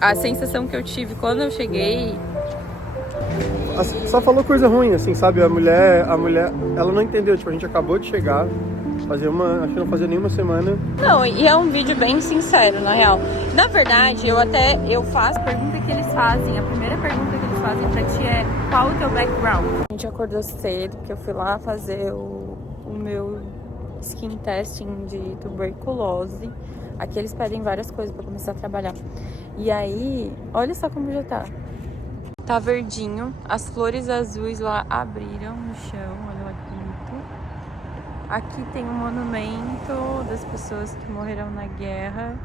a sensação que eu tive quando eu cheguei... Só falou coisa ruim, assim, sabe? A mulher, ela não entendeu. Tipo, a gente acabou de chegar, acho que não fazia nenhuma semana. Não, e é um vídeo bem sincero, na real. Na verdade, eu faço a pergunta que eles fazem. A primeira pergunta que eles fazem pra ti é: qual o teu background? A gente acordou cedo, porque eu fui lá fazer o meu skin testing de tuberculose. Aqui eles pedem várias coisas pra começar a trabalhar. E aí, olha só como já tá. Tá verdinho, as flores azuis lá abriram no chão, olha lá que bonito. Aqui tem um monumento das pessoas que morreram na guerra.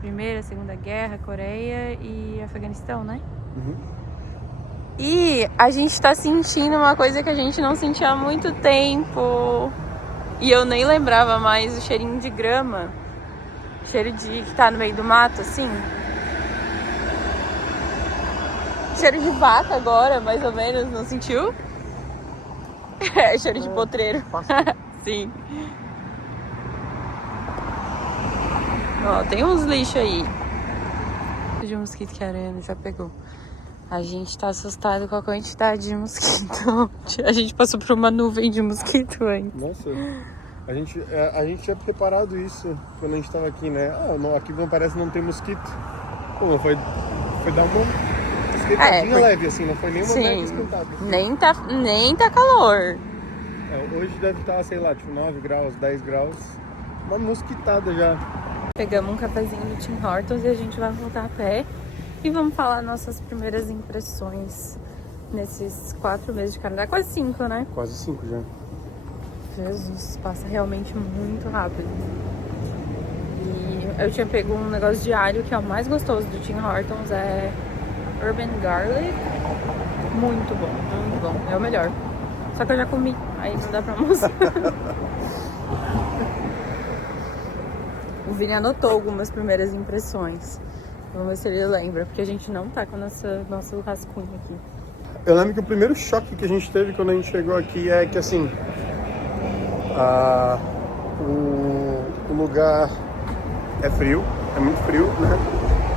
Primeira, Segunda Guerra, Coreia e Afeganistão, né? Uhum. E a gente tá sentindo uma coisa que a gente não sentia há muito tempo. E eu nem lembrava mais o cheirinho de grama. Cheiro de que tá no meio do mato, assim. Cheiro de vaca agora, mais ou menos, não sentiu? É, cheiro de potreiro. Sim. Ó, tem uns lixos aí. De mosquito que a Ariana já pegou. A gente tá assustado com a quantidade de mosquito. A gente passou por uma nuvem de mosquito antes. Nossa, a gente tinha preparado isso quando a gente tava aqui, né? Aqui não parece não ter mosquito. Pô, foi dar uma... esquentadinha leve, assim, não foi nenhuma mega esquentada. Assim. Nem tá calor. Hoje deve estar, sei lá, tipo 9 graus, 10 graus. Uma mosquitada já. Pegamos um cafezinho do Tim Hortons e a gente vai voltar a pé. E vamos falar nossas primeiras impressões nesses 4 meses de Canadá. Quase 5, né? Quase 5 já. Jesus, passa realmente muito rápido. E eu tinha pego um negócio de alho que é o mais gostoso do Tim Hortons, é Urban Garlic. Muito bom, é o melhor. Só que eu já comi, aí não dá pra almoçar. O Vini anotou algumas primeiras impressões. Vamos ver se ele lembra, porque a gente não tá com nosso rascunho aqui. Eu lembro que o primeiro choque que a gente teve quando a gente chegou aqui é que, assim, o lugar é frio, é muito frio, né?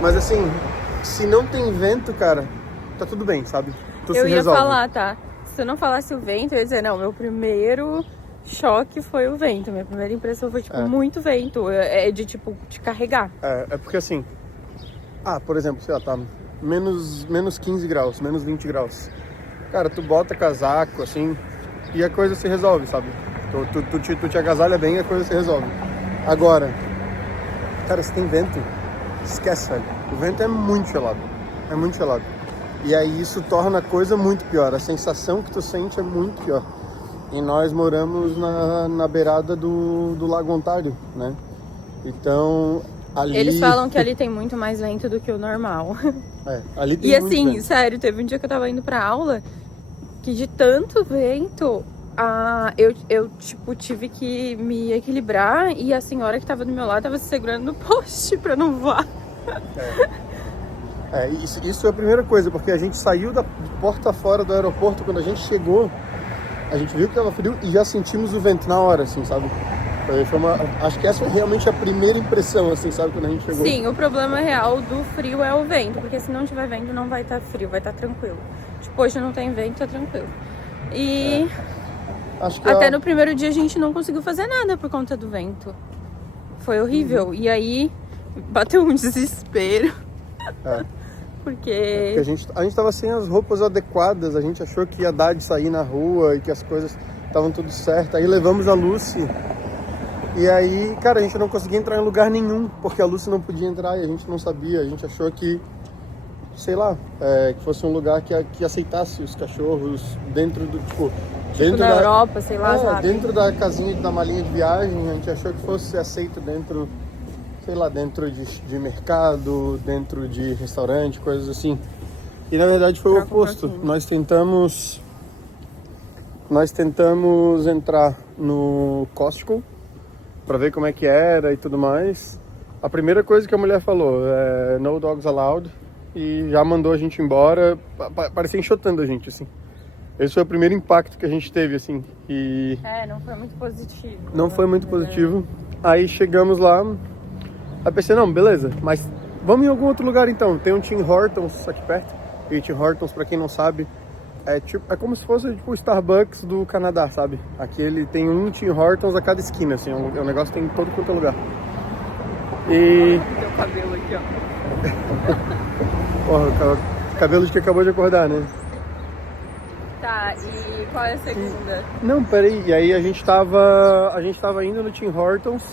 Mas, assim, se não tem vento, cara, tá tudo bem, sabe? Eu ia falar, tá? Se eu não falasse o vento, eu ia dizer, não, meu primeiro choque foi o vento. Minha primeira impressão foi, tipo, muito vento. É de, tipo, te carregar. É porque, assim, por exemplo, sei lá, tá menos 15 graus, menos 20 graus. Cara, tu bota casaco, assim, e a coisa se resolve, sabe? Tu te agasalha bem e a coisa se resolve. Agora, cara, se tem vento, esquece, velho. O vento é muito gelado. É muito gelado. E aí isso torna a coisa muito pior. A sensação que tu sente é muito pior. E nós moramos na beirada do Lago Ontário, né? Então, ali... Eles falam que ali tem muito mais vento do que o normal. Ali tem e muito assim, vento. sério, teve um dia que eu tava indo pra aula que de tanto vento, eu tipo, tive que me equilibrar e a senhora que tava do meu lado tava se segurando no poste pra não voar. Isso é a primeira coisa, porque a gente saiu da porta fora do aeroporto, quando a gente chegou, a gente viu que tava frio e já sentimos o vento na hora, assim, sabe? Acho que essa é realmente a primeira impressão, assim, sabe, quando a gente chegou. Sim, o problema real do frio é o vento, porque se não tiver vento não vai estar frio, vai estar tranquilo. Tipo, hoje não tem vento, tá tranquilo. E acho que até no primeiro dia a gente não conseguiu fazer nada por conta do vento. Foi horrível. E aí bateu um desespero. Porque a gente tava sem as roupas adequadas, a gente achou que ia dar de sair na rua e que as coisas estavam tudo certo. Aí levamos a Lucy e aí, cara, a gente não conseguia entrar em lugar nenhum, porque a Lucy não podia entrar e a gente não sabia. A gente achou que, sei lá, que fosse um lugar que aceitasse os cachorros dentro do, tipo dentro na Europa, sei lá, sabe? Dentro da casinha, da malinha de viagem, a gente achou que fosse aceito dentro, sei lá, dentro de mercado, dentro de restaurante, coisas assim. E na verdade foi o oposto. Nós tentamos entrar no Costco pra ver como é que era e tudo mais. A primeira coisa que a mulher falou é no dogs allowed e já mandou a gente embora, parecia enxotando a gente, assim. Esse foi o primeiro impacto que a gente teve, assim. E não foi muito positivo. não foi muito positivo. Aí chegamos lá, aí pensei, não, beleza, mas Vamos em algum outro lugar então. Tem um Tim Hortons aqui perto. E Tim Hortons, pra quem não sabe, é como se fosse tipo o Starbucks do Canadá, sabe? Aqui ele tem um Tim Hortons a cada esquina, assim. É um negócio que tem em todo quanto é lugar. E... Teu cabelo aqui, ó. Porra, cabelo de que acabou de acordar, né? Tá, e qual é a segunda? Não, peraí. E aí a gente tava indo no Tim Hortons.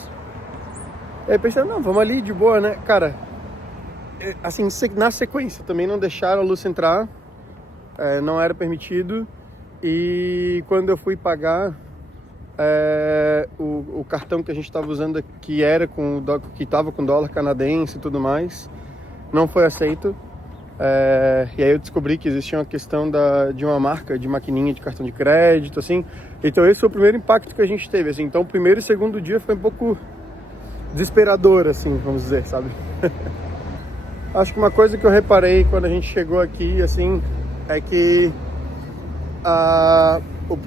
E aí pensando, não, vamos ali de boa, né? Cara, assim, na sequência, também não deixaram a Lúcia entrar. Não era permitido. E quando eu fui pagar, o cartão que a gente estava usando, que estava com dólar canadense e tudo mais, não foi aceito. E aí eu descobri que existia uma questão de uma marca de maquininha de cartão de crédito, assim. Então esse foi o primeiro impacto que a gente teve, assim. Então o primeiro e segundo dia foi um pouco desesperador, assim, vamos dizer, sabe? Acho que uma coisa que eu reparei quando a gente chegou aqui, assim, é que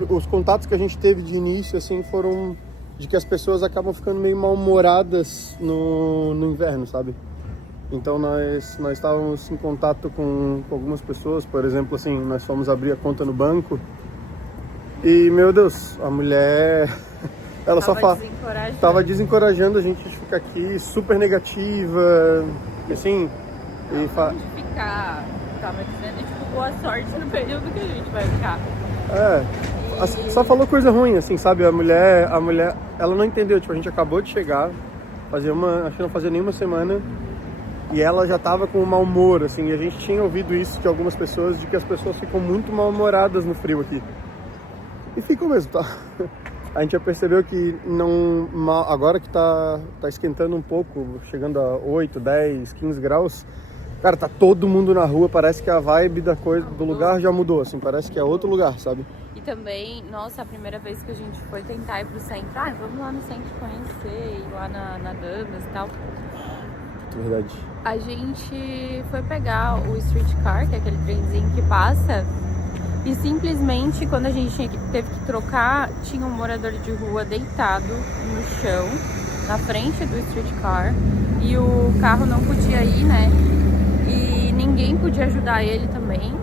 os contatos que a gente teve de início, assim, foram de que as pessoas acabam ficando meio mal-humoradas no inverno, sabe? Então nós estávamos em contato com algumas pessoas, por exemplo, assim, nós fomos abrir a conta no banco e, meu Deus, a mulher, ela tava desencorajando a gente de ficar aqui, super negativa, assim, de ficar, tava dizendo, tipo, boa sorte no período que a gente vai ficar. Só falou coisa ruim, assim, sabe? A mulher, ela não entendeu, tipo, a gente acabou de chegar, acho que não fazia nenhuma semana. E ela já tava com um mau humor, assim, e a gente tinha ouvido isso de algumas pessoas, de que as pessoas ficam muito mal-humoradas no frio aqui. E ficam mesmo, tá? A gente já percebeu que agora que tá esquentando um pouco, chegando a 8, 10, 15 graus, cara, tá todo mundo na rua, parece que a vibe do lugar já mudou, assim, parece que é outro lugar, sabe? E também, nossa, a primeira vez que a gente foi tentar ir pro centro, vamos lá no centro conhecer, ir lá na Damas e tal. Verdade. A gente foi pegar o streetcar, que é aquele trenzinho que passa, e simplesmente quando a gente teve que trocar, tinha um morador de rua deitado no chão, na frente do streetcar, e o carro não podia ir, né? E ninguém podia ajudar ele também.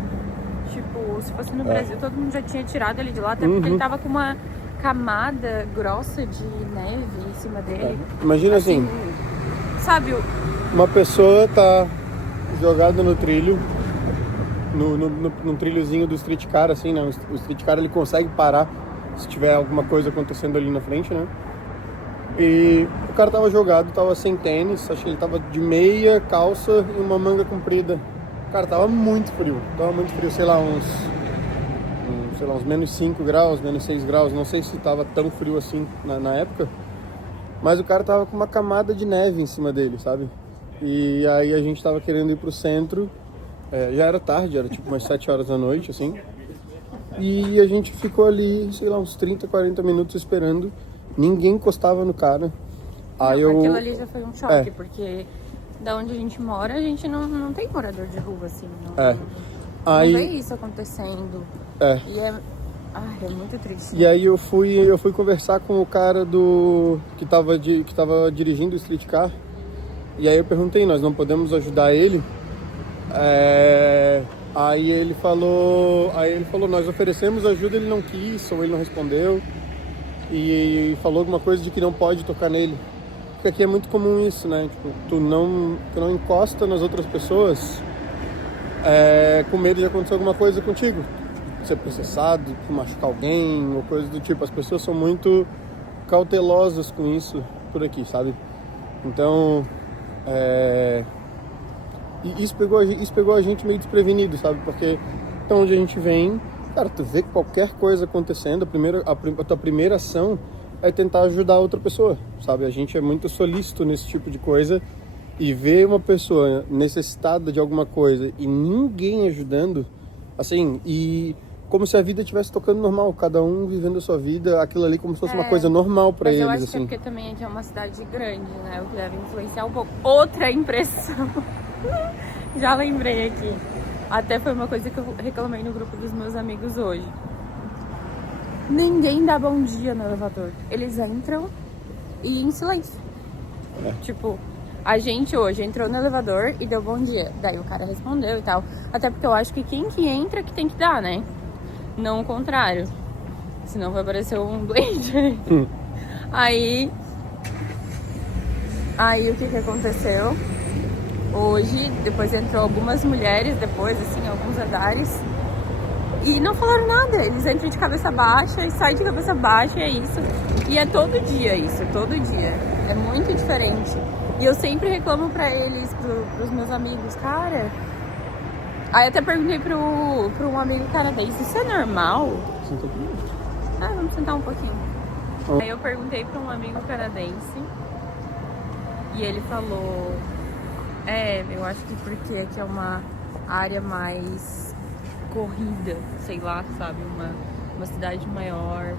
Tipo, se fosse no Brasil, todo mundo já tinha tirado ele de lá, até porque ele tava com uma camada grossa de neve em cima dele. Imagina assim, sabe, uma pessoa tá jogada no trilho, no trilhozinho do streetcar, assim, né? O streetcar ele consegue parar se tiver alguma coisa acontecendo ali na frente, né? E o cara tava jogado, tava sem tênis, acho que ele tava de meia, calça e uma manga comprida. Cara, tava muito frio, sei lá, uns menos 5 graus, menos 6 graus, não sei se tava tão frio assim na época, mas o cara tava com uma camada de neve em cima dele, sabe? E aí a gente tava querendo ir pro centro, já era tarde, era tipo umas 7 horas da noite, assim, e a gente ficou ali, sei lá, uns 30, 40 minutos esperando, ninguém encostava no cara. Aquilo ali já foi um choque, porque da onde a gente mora, a gente não tem morador de rua, assim, não vê isso acontecendo. E é muito triste. E aí eu fui conversar com o cara que tava dirigindo o streetcar. E aí eu perguntei, nós não podemos ajudar ele? Aí ele falou, nós oferecemos ajuda, ele não quis, ou ele não respondeu. E falou alguma coisa de que não pode tocar nele. Porque aqui é muito comum isso, né? Tipo, tu não encosta nas outras pessoas com medo de acontecer alguma coisa contigo. Ser processado, machucar alguém, ou coisa do tipo. As pessoas são muito cautelosas com isso por aqui, sabe? Então, e isso pegou a gente meio desprevenido, sabe? Porque então onde a gente vem, cara, tu vê qualquer coisa acontecendo, a tua primeira ação é tentar ajudar outra pessoa, sabe? A gente é muito solícito nesse tipo de coisa, e ver uma pessoa necessitada de alguma coisa e ninguém ajudando, assim, e como se a vida estivesse tocando normal, cada um vivendo a sua vida, aquilo ali como se fosse uma coisa normal pra eles, mas eu acho assim. que é porque também aqui é uma cidade grande, né? O que deve influenciar um pouco. Outra impressão, já lembrei aqui, até foi uma coisa que eu reclamei no grupo dos meus amigos hoje. Ninguém dá bom dia no elevador. Eles entram e em silêncio. Tipo, A gente hoje entrou no elevador e deu bom dia. Daí o cara respondeu e tal. Até porque eu acho que quem que entra que tem que dar, né? Não o contrário. Senão vai parecer um doente. Aí o que aconteceu? Hoje, depois entrou algumas mulheres, depois, assim, alguns andares. E não falaram nada. Eles entram de cabeça baixa e saem de cabeça baixa, e é isso. E é todo dia isso, todo dia. É muito diferente. E eu sempre reclamo pra eles, pros meus amigos, cara. Aí até perguntei pro um amigo canadense, isso é normal? Senta aqui. Vamos sentar um pouquinho. Aí eu perguntei pra um amigo canadense e ele falou, eu acho que porque aqui é uma área mais corrida, sei lá, sabe, uma cidade maior,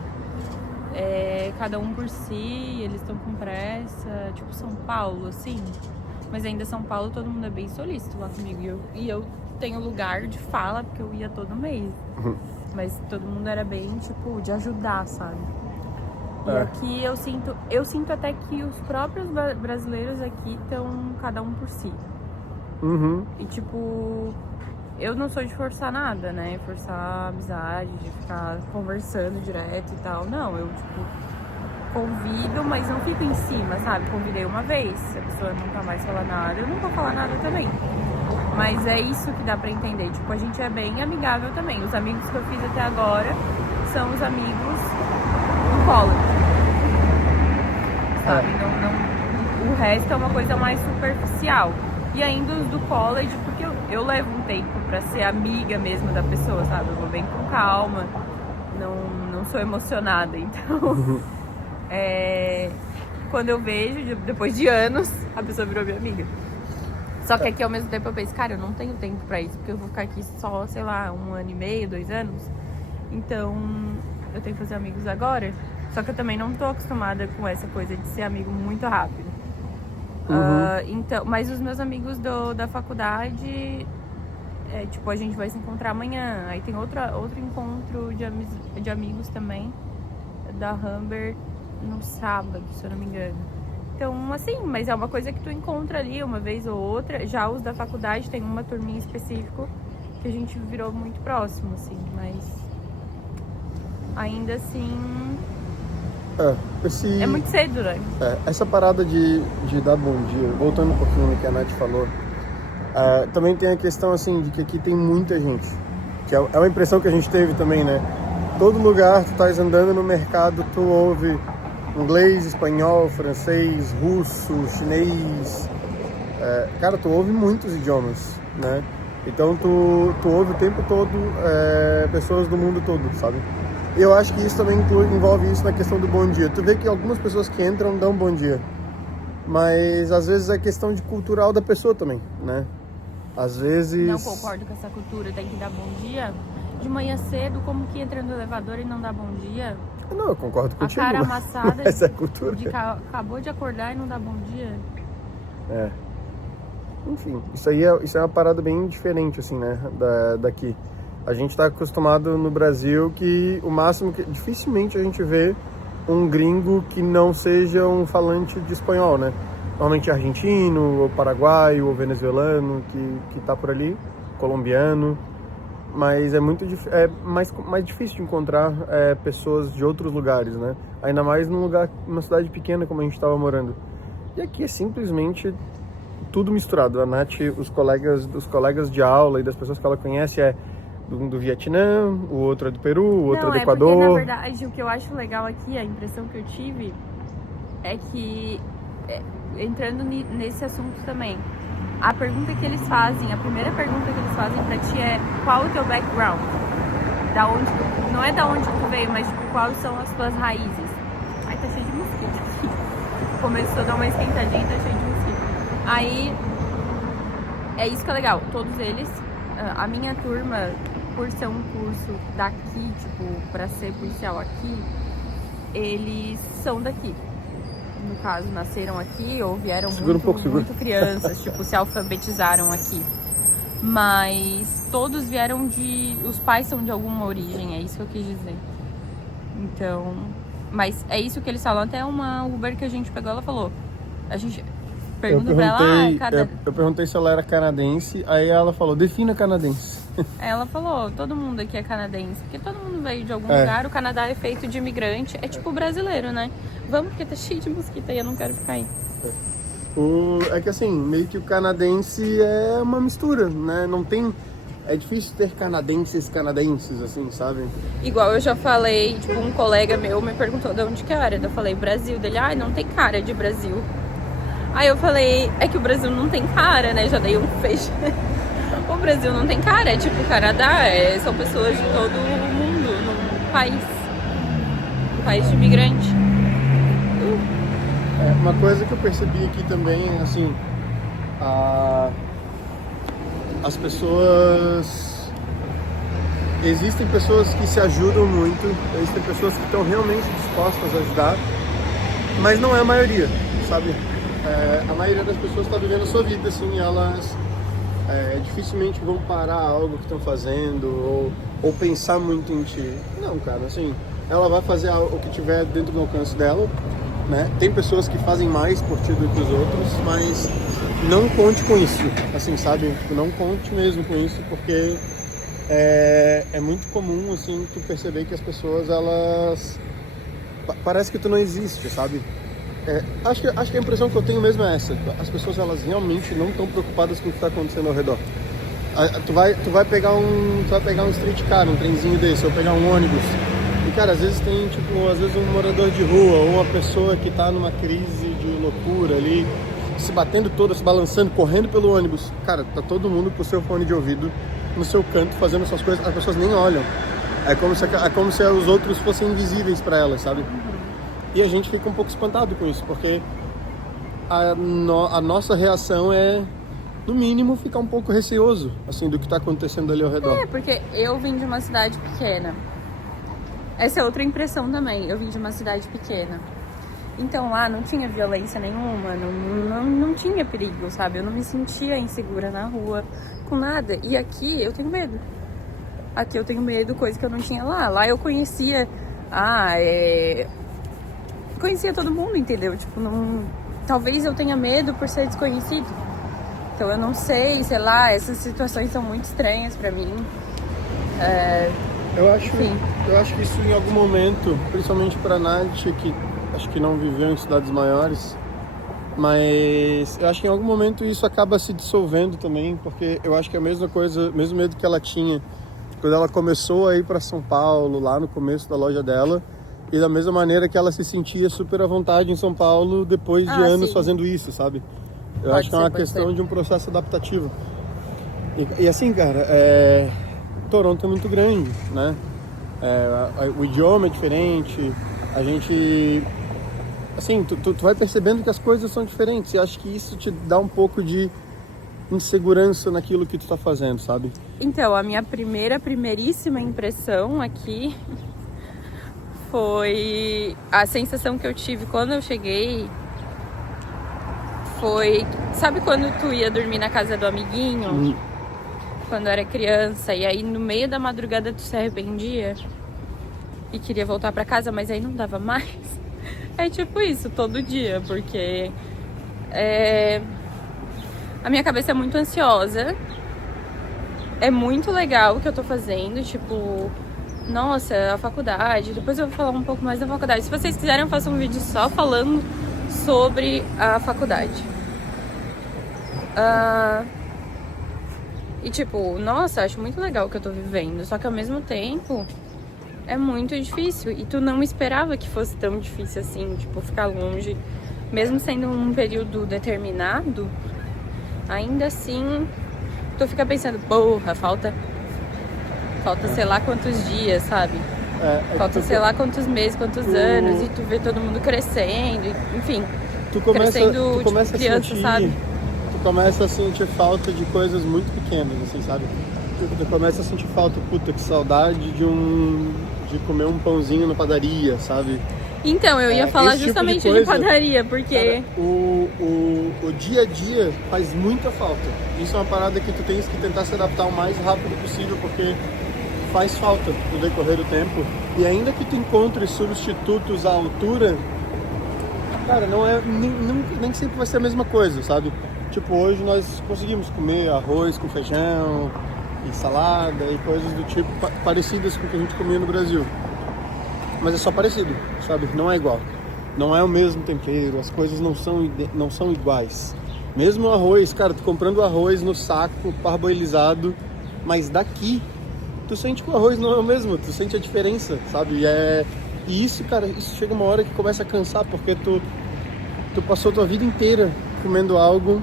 cada um por si, eles estão com pressa, tipo São Paulo, assim, mas ainda São Paulo todo mundo é bem solícito lá comigo, e eu tenho lugar de fala porque eu ia todo mês, mas todo mundo era bem, tipo, de ajudar, sabe? E aqui eu sinto até que os próprios brasileiros aqui estão cada um por si. E tipo, eu não sou de forçar nada, né? Forçar a amizade, de ficar conversando direto e tal. Não, eu tipo, convido, mas não fico em cima, sabe? Convidei uma vez, se a pessoa nunca mais falar nada, eu não vou falar nada também. Mas é isso que dá pra entender, tipo, a gente é bem amigável também. Os amigos que eu fiz até agora são os amigos do college, sabe? Não, o resto é uma coisa mais superficial. E ainda os do college, porque eu levo um tempo pra ser amiga mesmo da pessoa, sabe? Eu vou bem com calma, não sou emocionada, então... quando eu vejo, depois de anos, a pessoa virou minha amiga. Só que aqui ao mesmo tempo eu penso, cara, eu não tenho tempo pra isso, porque eu vou ficar aqui só, sei lá, 1 ano e meio, 2 anos. Então, eu tenho que fazer amigos agora. Só que eu também não tô acostumada com essa coisa de ser amigo muito rápido. Então, mas os meus amigos da faculdade, tipo, a gente vai se encontrar amanhã. Aí tem outro encontro de amigos também, da Humber, no sábado, se eu não me engano. Então, assim, mas é uma coisa que tu encontra ali uma vez ou outra. Já os da faculdade, tem uma turminha específica que a gente virou muito próximo, assim, mas ainda assim é muito cedo, né? Essa parada de dar bom dia, voltando um pouquinho no que a Nath falou, também tem a questão, assim, de que aqui tem muita gente, que é uma impressão que a gente teve também, né? Todo lugar, tu estás andando no mercado, tu ouve inglês, espanhol, francês, russo, chinês. Cara, tu ouve muitos idiomas, né? Então tu ouve o tempo todo pessoas do mundo todo, sabe? E eu acho que isso também envolve isso na questão do bom dia. Tu vê que algumas pessoas que entram dão bom dia, mas às vezes é questão de cultural da pessoa também, né? Às vezes... Não concordo com essa cultura, tem que dar bom dia. De manhã cedo, como que entra no elevador e não dá bom dia? Não, eu concordo contigo. A cara amassada essa é a cultura. Acabou de acordar e não dá bom dia. Enfim, isso é uma parada bem diferente, assim, né, daqui. A gente tá acostumado no Brasil que o máximo que... Dificilmente a gente vê um gringo que não seja um falante de espanhol, né? Normalmente argentino, ou paraguaio, ou venezuelano, que tá por ali, colombiano. Mas é mais difícil de encontrar pessoas de outros lugares, né? Ainda mais numa cidade pequena como a gente estava morando. E aqui é simplesmente tudo misturado. A Nath, os colegas de aula e das pessoas que ela conhece do Vietnã, o outro é do Peru, o outro é do Equador. Porque, na verdade, o que eu acho legal aqui, a impressão que eu tive é que, entrando nesse assunto também, a pergunta que eles fazem, a primeira pergunta que eles fazem pra ti é: qual o teu background? Não é da onde tu veio, mas tipo, quais são as tuas raízes? Ai, tá cheio de mosquito aqui. Começou a dar uma esquentadinha e tá cheio de mosquito. Aí, é isso que é legal. Todos eles, a minha turma, por ser um curso daqui, tipo, pra ser policial aqui, eles são daqui. No caso, nasceram aqui ou vieram muito crianças, tipo, se alfabetizaram aqui. Mas todos vieram os pais são de alguma origem, é isso que eu quis dizer. Então, mas é isso que eles falam. Até uma Uber que a gente pegou, ela falou, a gente Pergunta pra ela, eu perguntei se ela era canadense, aí ela falou, defina canadense. Ela falou, todo mundo aqui é canadense, porque todo mundo veio de algum lugar, o Canadá é feito de imigrante, é tipo brasileiro, né? Vamos, porque tá cheio de mosquito aí, eu não quero ficar aí. É que assim, meio que o canadense é uma mistura, né? Não tem... É difícil ter canadenses, assim, sabe? Igual eu já falei, tipo, um colega meu me perguntou de onde que era. Eu falei, Brasil. Dele, não tem cara de Brasil. Aí eu falei, é que o Brasil não tem cara, né? Já dei um fecho. O Brasil não tem cara, é tipo Canadá, são pessoas de todo o mundo, num país de imigrante. Uma coisa que eu percebi aqui também, assim, as pessoas... Existem pessoas que se ajudam muito, existem pessoas que estão realmente dispostas a ajudar, mas não é a maioria, sabe? A maioria das pessoas está vivendo a sua vida, assim, elas dificilmente vão parar algo que estão fazendo ou pensar muito em ti. Não, cara, assim, ela vai fazer o que tiver dentro do alcance dela, né? Tem pessoas que fazem mais por ti do que os outros, mas não conte com isso, assim, sabe? Não conte mesmo com isso, porque é muito comum, assim, tu perceber que as pessoas, elas... Parece que tu não existe, sabe? Acho que a impressão que eu tenho mesmo é essa. As pessoas, elas realmente não estão preocupadas com o que está acontecendo ao redor. Tu vai pegar um streetcar, um trenzinho desse, ou pegar um ônibus. E, cara, às vezes tem, tipo, às vezes um morador de rua, ou uma pessoa que tá numa crise de loucura ali, se batendo toda, se balançando, correndo pelo ônibus. Cara, tá todo mundo com o seu fone de ouvido no seu canto, fazendo essas coisas, as pessoas nem olham. É como se os outros fossem invisíveis para elas, sabe? E a gente fica um pouco espantado com isso, porque a nossa reação é, no mínimo, ficar um pouco receoso, assim, do que tá acontecendo ali ao redor. Porque eu vim de uma cidade pequena. Essa é outra impressão também. Eu vim de uma cidade pequena. Então lá não tinha violência nenhuma, não tinha perigo, sabe? Eu não me sentia insegura na rua, com nada. E aqui eu tenho medo. Aqui eu tenho medo, coisa que eu não tinha lá. Lá eu conhecia... Conhecia todo mundo, entendeu? Tipo, talvez eu tenha medo por ser desconhecido. Então eu não sei lá, essas situações são muito estranhas pra mim. Eu acho que isso em algum momento, principalmente pra Nath, que acho que não viveu em cidades maiores, mas eu acho que em algum momento isso acaba se dissolvendo também, porque eu acho que é a mesma coisa, mesmo medo que ela tinha quando ela começou a ir pra São Paulo, lá no começo da loja dela, e da mesma maneira que ela se sentia super à vontade em São Paulo depois de anos fazendo isso, sabe? Eu acho que é uma questão de um processo adaptativo. E assim, cara, Toronto é muito grande, né? O idioma é diferente, a gente... Assim, tu vai percebendo que as coisas são diferentes, e acho que isso te dá um pouco de insegurança naquilo que tu tá fazendo, sabe? Então, a minha primeiríssima impressão aqui foi... A sensação que eu tive quando eu cheguei foi... Sabe quando tu ia dormir na casa do amiguinho? Quando era criança, e aí no meio da madrugada tu se arrependia e queria voltar pra casa, mas aí não dava mais. É tipo isso, todo dia, porque a minha cabeça é muito ansiosa. É muito legal o que eu tô fazendo, tipo, nossa, a faculdade. Depois eu vou falar um pouco mais da faculdade. Se vocês quiserem, eu faço um vídeo só falando sobre a faculdade. E tipo, nossa, acho muito legal o que eu tô vivendo. Só que ao mesmo tempo é muito difícil. E tu não esperava que fosse tão difícil assim, tipo, ficar longe. Mesmo sendo um período determinado, ainda assim tu fica pensando, porra, falta sei lá quantos dias, sabe? Falta sei lá quantos meses, quantos anos. E tu vê todo mundo crescendo, enfim. Crescendo tipo criança, sabe? Tu começa a sentir falta de coisas muito pequenas, assim, sabe? Tu começa a sentir falta, puta, que saudade de comer um pãozinho na padaria, sabe? Então, eu ia falar justamente tipo de padaria, porque... Cara, o dia a dia faz muita falta. Isso é uma parada que tu tens que tentar se adaptar o mais rápido possível, porque faz falta no decorrer do tempo. E ainda que tu encontre substitutos à altura, cara, não é, nem sempre vai ser a mesma coisa, sabe? Tipo, hoje nós conseguimos comer arroz com feijão e salada e coisas do tipo parecidas com o que a gente comia no Brasil. Mas é só parecido, sabe? Não é igual. Não é o mesmo tempero, as coisas não são iguais. Mesmo o arroz, cara, tu comprando arroz no saco, parboilizado, mas daqui, tu sente que o arroz não é o mesmo, tu sente a diferença, sabe? E isso, cara, isso chega uma hora que começa a cansar, porque tu passou tua vida inteira comendo algo,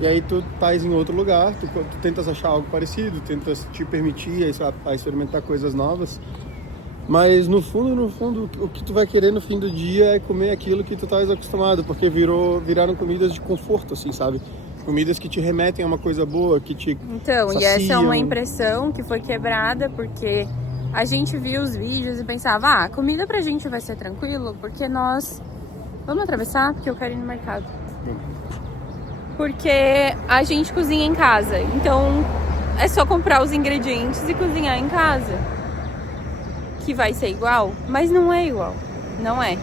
e aí tu estás em outro lugar, tu tentas achar algo parecido, tentas te permitir a experimentar coisas novas. Mas no fundo, o que tu vai querer no fim do dia é comer aquilo que tu estás acostumado, porque viraram comidas de conforto, assim, sabe? Comidas que te remetem a uma coisa boa, que te Então, saciam. E essa é uma impressão que foi quebrada, porque a gente via os vídeos e pensava, a comida pra gente vai ser tranquilo, porque nós... Vamos atravessar? Porque eu quero ir no mercado. Porque a gente cozinha em casa, então é só comprar os ingredientes e cozinhar em casa. Que vai ser igual, mas não é igual, não é.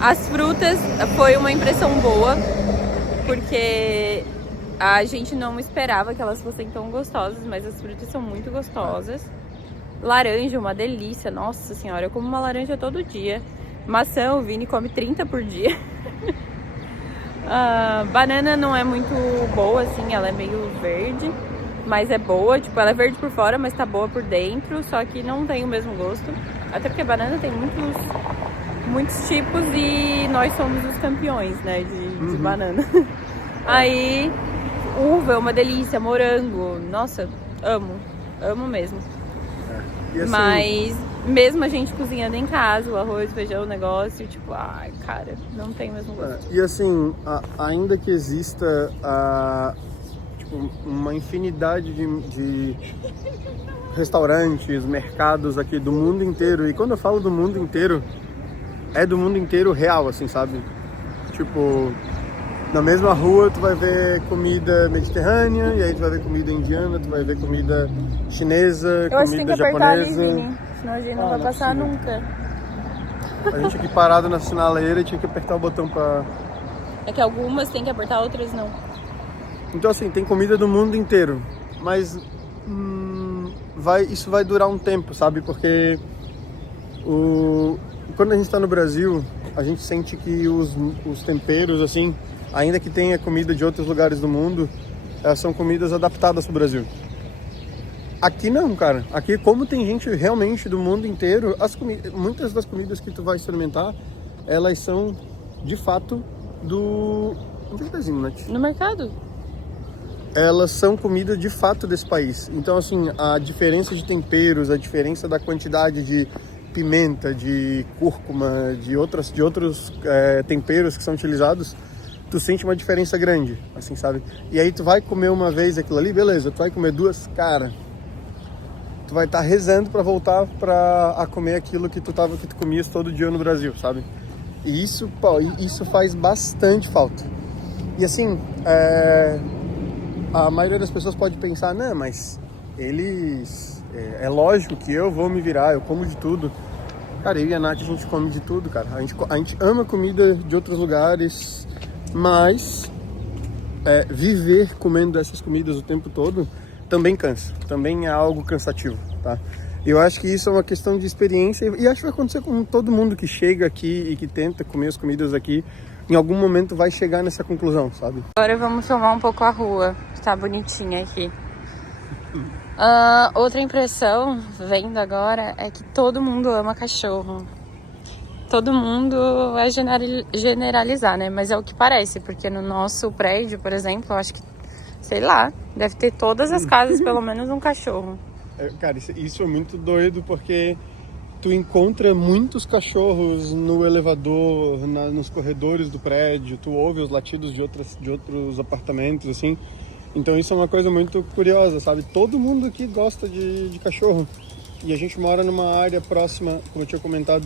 As frutas foi uma impressão boa, porque a gente não esperava que elas fossem tão gostosas, mas as frutas são muito gostosas. Laranja, uma delícia, nossa senhora, eu como uma laranja todo dia. Maçã, o Vini come 30 por dia. Banana não é muito boa, assim, ela é meio verde, mas é boa, tipo, ela é verde por fora, mas tá boa por dentro, só que não tem o mesmo gosto. Até porque a banana tem muitos tipos e nós somos os campeões, né, de banana. Aí, uva é uma delícia, morango, nossa, amo mesmo. E assim, mas mesmo a gente cozinhando em casa, o arroz, o feijão, o negócio, tipo, ai, cara, não tem o mesmo gosto. E assim, ainda que exista tipo, uma infinidade de restaurantes, mercados aqui do mundo inteiro, e quando eu falo do mundo inteiro, é do mundo inteiro real, assim, sabe? Tipo, na mesma rua tu vai ver comida mediterrânea, e aí tu vai ver comida indiana, tu vai ver comida chinesa, Eu acho que tem comida que apertar ali, japonesa. Vini, senão a gente não vai passar nunca. A gente aqui parado na sinaleira e tinha que apertar o botão pra... É que algumas tem que apertar, outras não. Então assim, tem comida do mundo inteiro, mas isso vai durar um tempo, sabe? Porque quando a gente está no Brasil, a gente sente que os temperos, assim, ainda que tenha comida de outros lugares do mundo, são comidas adaptadas pro Brasil. Aqui não, cara. Aqui, como tem gente realmente do mundo inteiro, muitas das comidas que tu vai experimentar, elas são, de fato, onde é que tá indo, Nath? No mercado? Elas são comida de fato desse país. Então, assim, a diferença de temperos, a diferença da quantidade de pimenta, de cúrcuma, de outros temperos que são utilizados, tu sente uma diferença grande, assim, sabe? E aí tu vai comer uma vez aquilo ali, beleza, tu vai comer duas, cara, tu vai estar rezando pra voltar a comer aquilo que tu comias todo dia no Brasil, sabe? E isso, pô, isso faz bastante falta. E assim, a maioria das pessoas pode pensar, não, mas é lógico que eu vou me virar, eu como de tudo. Cara, eu e a Nath, a gente come de tudo, cara. A gente ama comida de outros lugares, mas viver comendo essas comidas o tempo todo também cansa, também é algo cansativo, tá? Eu acho que isso é uma questão de experiência e acho que vai acontecer com todo mundo que chega aqui e que tenta comer as comidas aqui. Em algum momento vai chegar nessa conclusão, sabe? Agora vamos filmar um pouco a rua, que tá bonitinha aqui. Outra impressão, vendo agora, é que todo mundo ama cachorro. Todo mundo vai generalizar, né? Mas é o que parece, porque no nosso prédio, por exemplo, eu acho que, sei lá, deve ter todas as casas pelo menos um cachorro. Cara, isso é muito doido, porque tu encontra muitos cachorros no elevador, nos corredores do prédio, tu ouve os latidos de outros apartamentos, assim. Então isso é uma coisa muito curiosa, sabe? Todo mundo aqui gosta de cachorro. E a gente mora numa área próxima, como eu tinha comentado,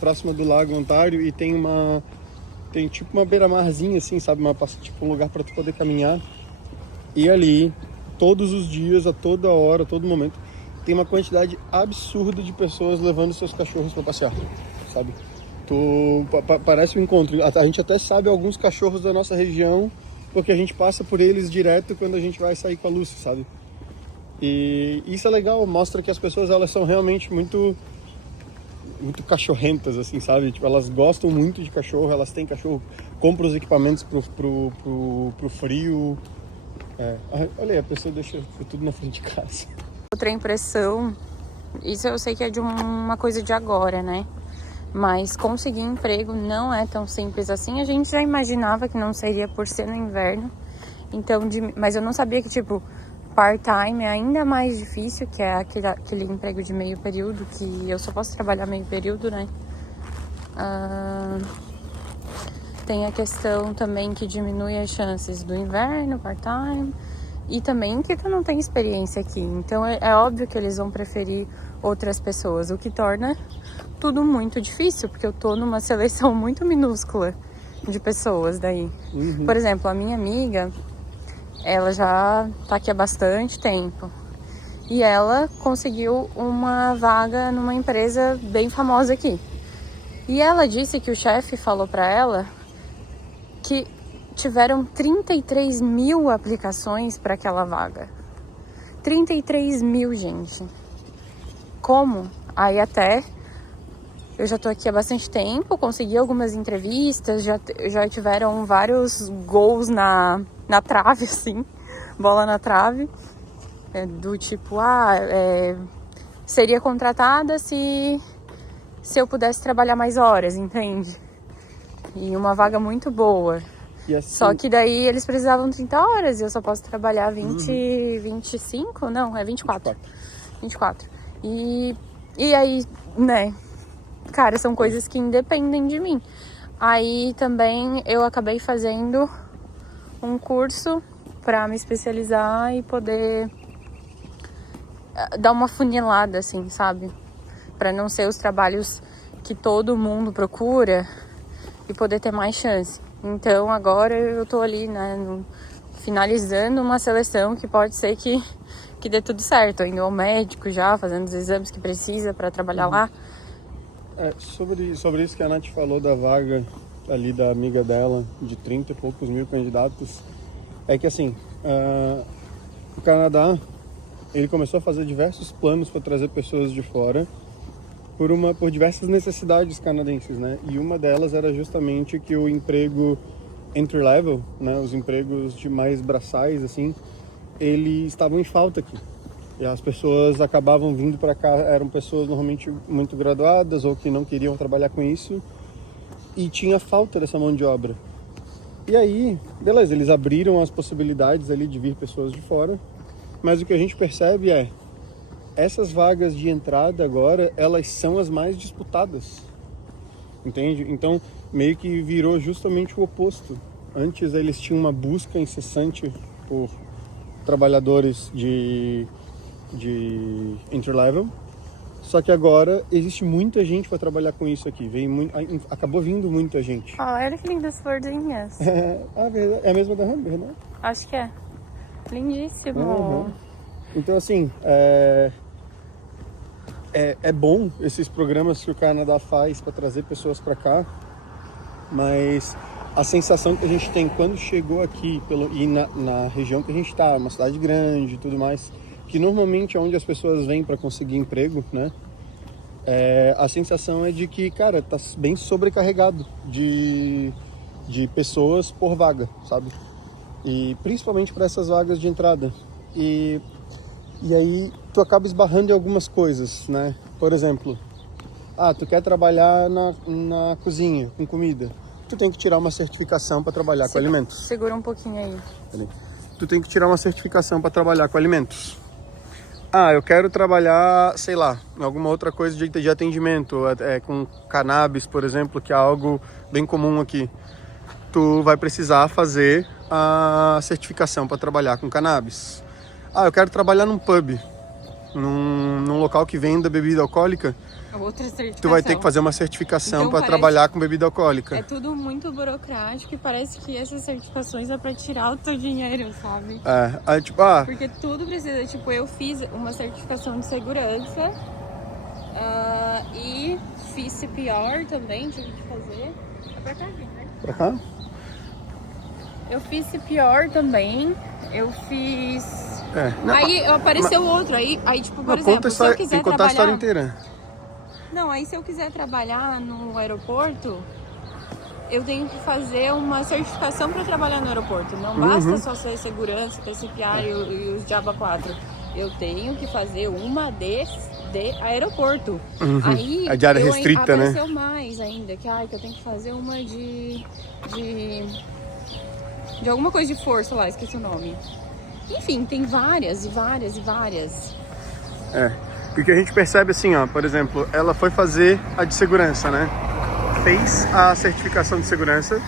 próxima do Lago Ontário, e tem tipo uma beira-marzinha, assim, sabe? Tipo um lugar para tu poder caminhar. E ali, todos os dias, a toda hora, a todo momento, tem uma quantidade absurda de pessoas levando seus cachorros para passear, sabe? Parece um encontro. A gente até sabe alguns cachorros da nossa região, porque a gente passa por eles direto quando a gente vai sair com a Lucy, sabe? E isso é legal, mostra que as pessoas, elas são realmente muito cachorrentas, assim, sabe? Tipo, elas gostam muito de cachorro, elas têm cachorro, compram os equipamentos pro frio. Olha aí, a pessoa deixa tudo na frente de casa. Outra impressão, isso eu sei que é de uma coisa de agora, né? Mas conseguir emprego não é tão simples assim. A gente já imaginava que não seria por ser no inverno. Então, mas eu não sabia que, tipo, part-time é ainda mais difícil, que é aquele emprego de meio período, que eu só posso trabalhar meio período, né? Tem a questão também que diminui as chances do inverno, part-time. E também que tu não tem experiência aqui. Então é óbvio que eles vão preferir outras pessoas, o que torna tudo muito difícil, porque eu tô numa seleção muito minúscula de pessoas daí. Por exemplo, a minha amiga, ela já tá aqui há bastante tempo. E ela conseguiu uma vaga numa empresa bem famosa aqui. E ela disse que o chefe falou pra ela que tiveram 33 mil aplicações para aquela vaga. 33 mil, gente. Como? Aí até eu já tô aqui há bastante tempo, consegui algumas entrevistas, já tiveram vários gols na trave, assim, bola na trave, do tipo, seria contratada se eu pudesse trabalhar mais horas, entende? E uma vaga muito boa. E assim, só que daí eles precisavam 30 horas e eu só posso trabalhar 25? Não, é 24. 24. E aí, né? Cara, são coisas que independem de mim. Aí também eu acabei fazendo um curso pra me especializar e poder dar uma funilada, assim, sabe? Pra não ser os trabalhos que todo mundo procura e poder ter mais chance. Então agora eu tô ali, né, finalizando uma seleção que pode ser que dê tudo certo. Indo ao médico já, fazendo os exames que precisa para trabalhar lá. Sobre isso que a Nath falou da vaga ali da amiga dela, de 30 e poucos mil candidatos, é que assim, o Canadá, ele começou a fazer diversos planos para trazer pessoas de fora por diversas necessidades canadenses, né? E uma delas era justamente que o emprego entry-level, né? Os empregos de mais braçais, assim, eles estavam em falta aqui. E as pessoas acabavam vindo para cá, eram pessoas normalmente muito graduadas ou que não queriam trabalhar com isso e tinha falta dessa mão de obra. E aí, beleza, eles abriram as possibilidades ali de vir pessoas de fora, mas o que a gente percebe é essas vagas de entrada agora, elas são as mais disputadas, entende? Então, meio que virou justamente o oposto. Antes eles tinham uma busca incessante por trabalhadores de entry-level, só que agora existe muita gente para trabalhar com isso aqui. Acabou vindo muita gente. Olha que lindas florzinhas. É a mesma da Humber, né? Acho que é. Lindíssimo. Então, assim, é bom esses programas que o Canadá faz para trazer pessoas para cá, mas a sensação que a gente tem quando chegou aqui e na região que a gente está, uma cidade grande e tudo mais, que normalmente é onde as pessoas vêm para conseguir emprego, né? A sensação é de que, cara, tá bem sobrecarregado de pessoas por vaga, sabe? E principalmente para essas vagas de entrada. E aí tu acaba esbarrando em algumas coisas, né? Por exemplo, tu quer trabalhar na cozinha, com comida. Tu tem que tirar uma certificação para trabalhar com alimentos. Segura um pouquinho aí. Tu tem que tirar uma certificação para trabalhar com alimentos. Eu quero trabalhar, sei lá, em alguma outra coisa de atendimento, com cannabis, por exemplo, que é algo bem comum aqui. Tu vai precisar fazer a certificação para trabalhar com cannabis. Eu quero trabalhar num pub, num local que venda bebida alcoólica. Outra certificação. Tu vai ter que fazer uma certificação para trabalhar com bebida alcoólica. É tudo muito burocrático e parece que essas certificações é para tirar o teu dinheiro, sabe? Porque tudo precisa, eu fiz uma certificação de segurança E fiz CPR também, tive que fazer. É pra cá, né? Pra cá? Eu fiz CPR também. Eu fiz... Não, aí apareceu outro. Aí tipo, por exemplo, se eu quiser tem que contar a história inteira. Não, aí se eu quiser trabalhar no aeroporto, eu tenho que fazer uma certificação para trabalhar no aeroporto. Não basta só ser segurança, ter CPR e os Java 4. Eu tenho que fazer uma de aeroporto. Aí a de área restrita, né? Apareceu mais ainda, que eu tenho que fazer uma de alguma coisa de força lá, esqueci o nome. Enfim, tem várias e várias e várias. Porque a gente percebe assim, ó, por exemplo, ela foi fazer a de segurança, né? Fez a certificação de segurança.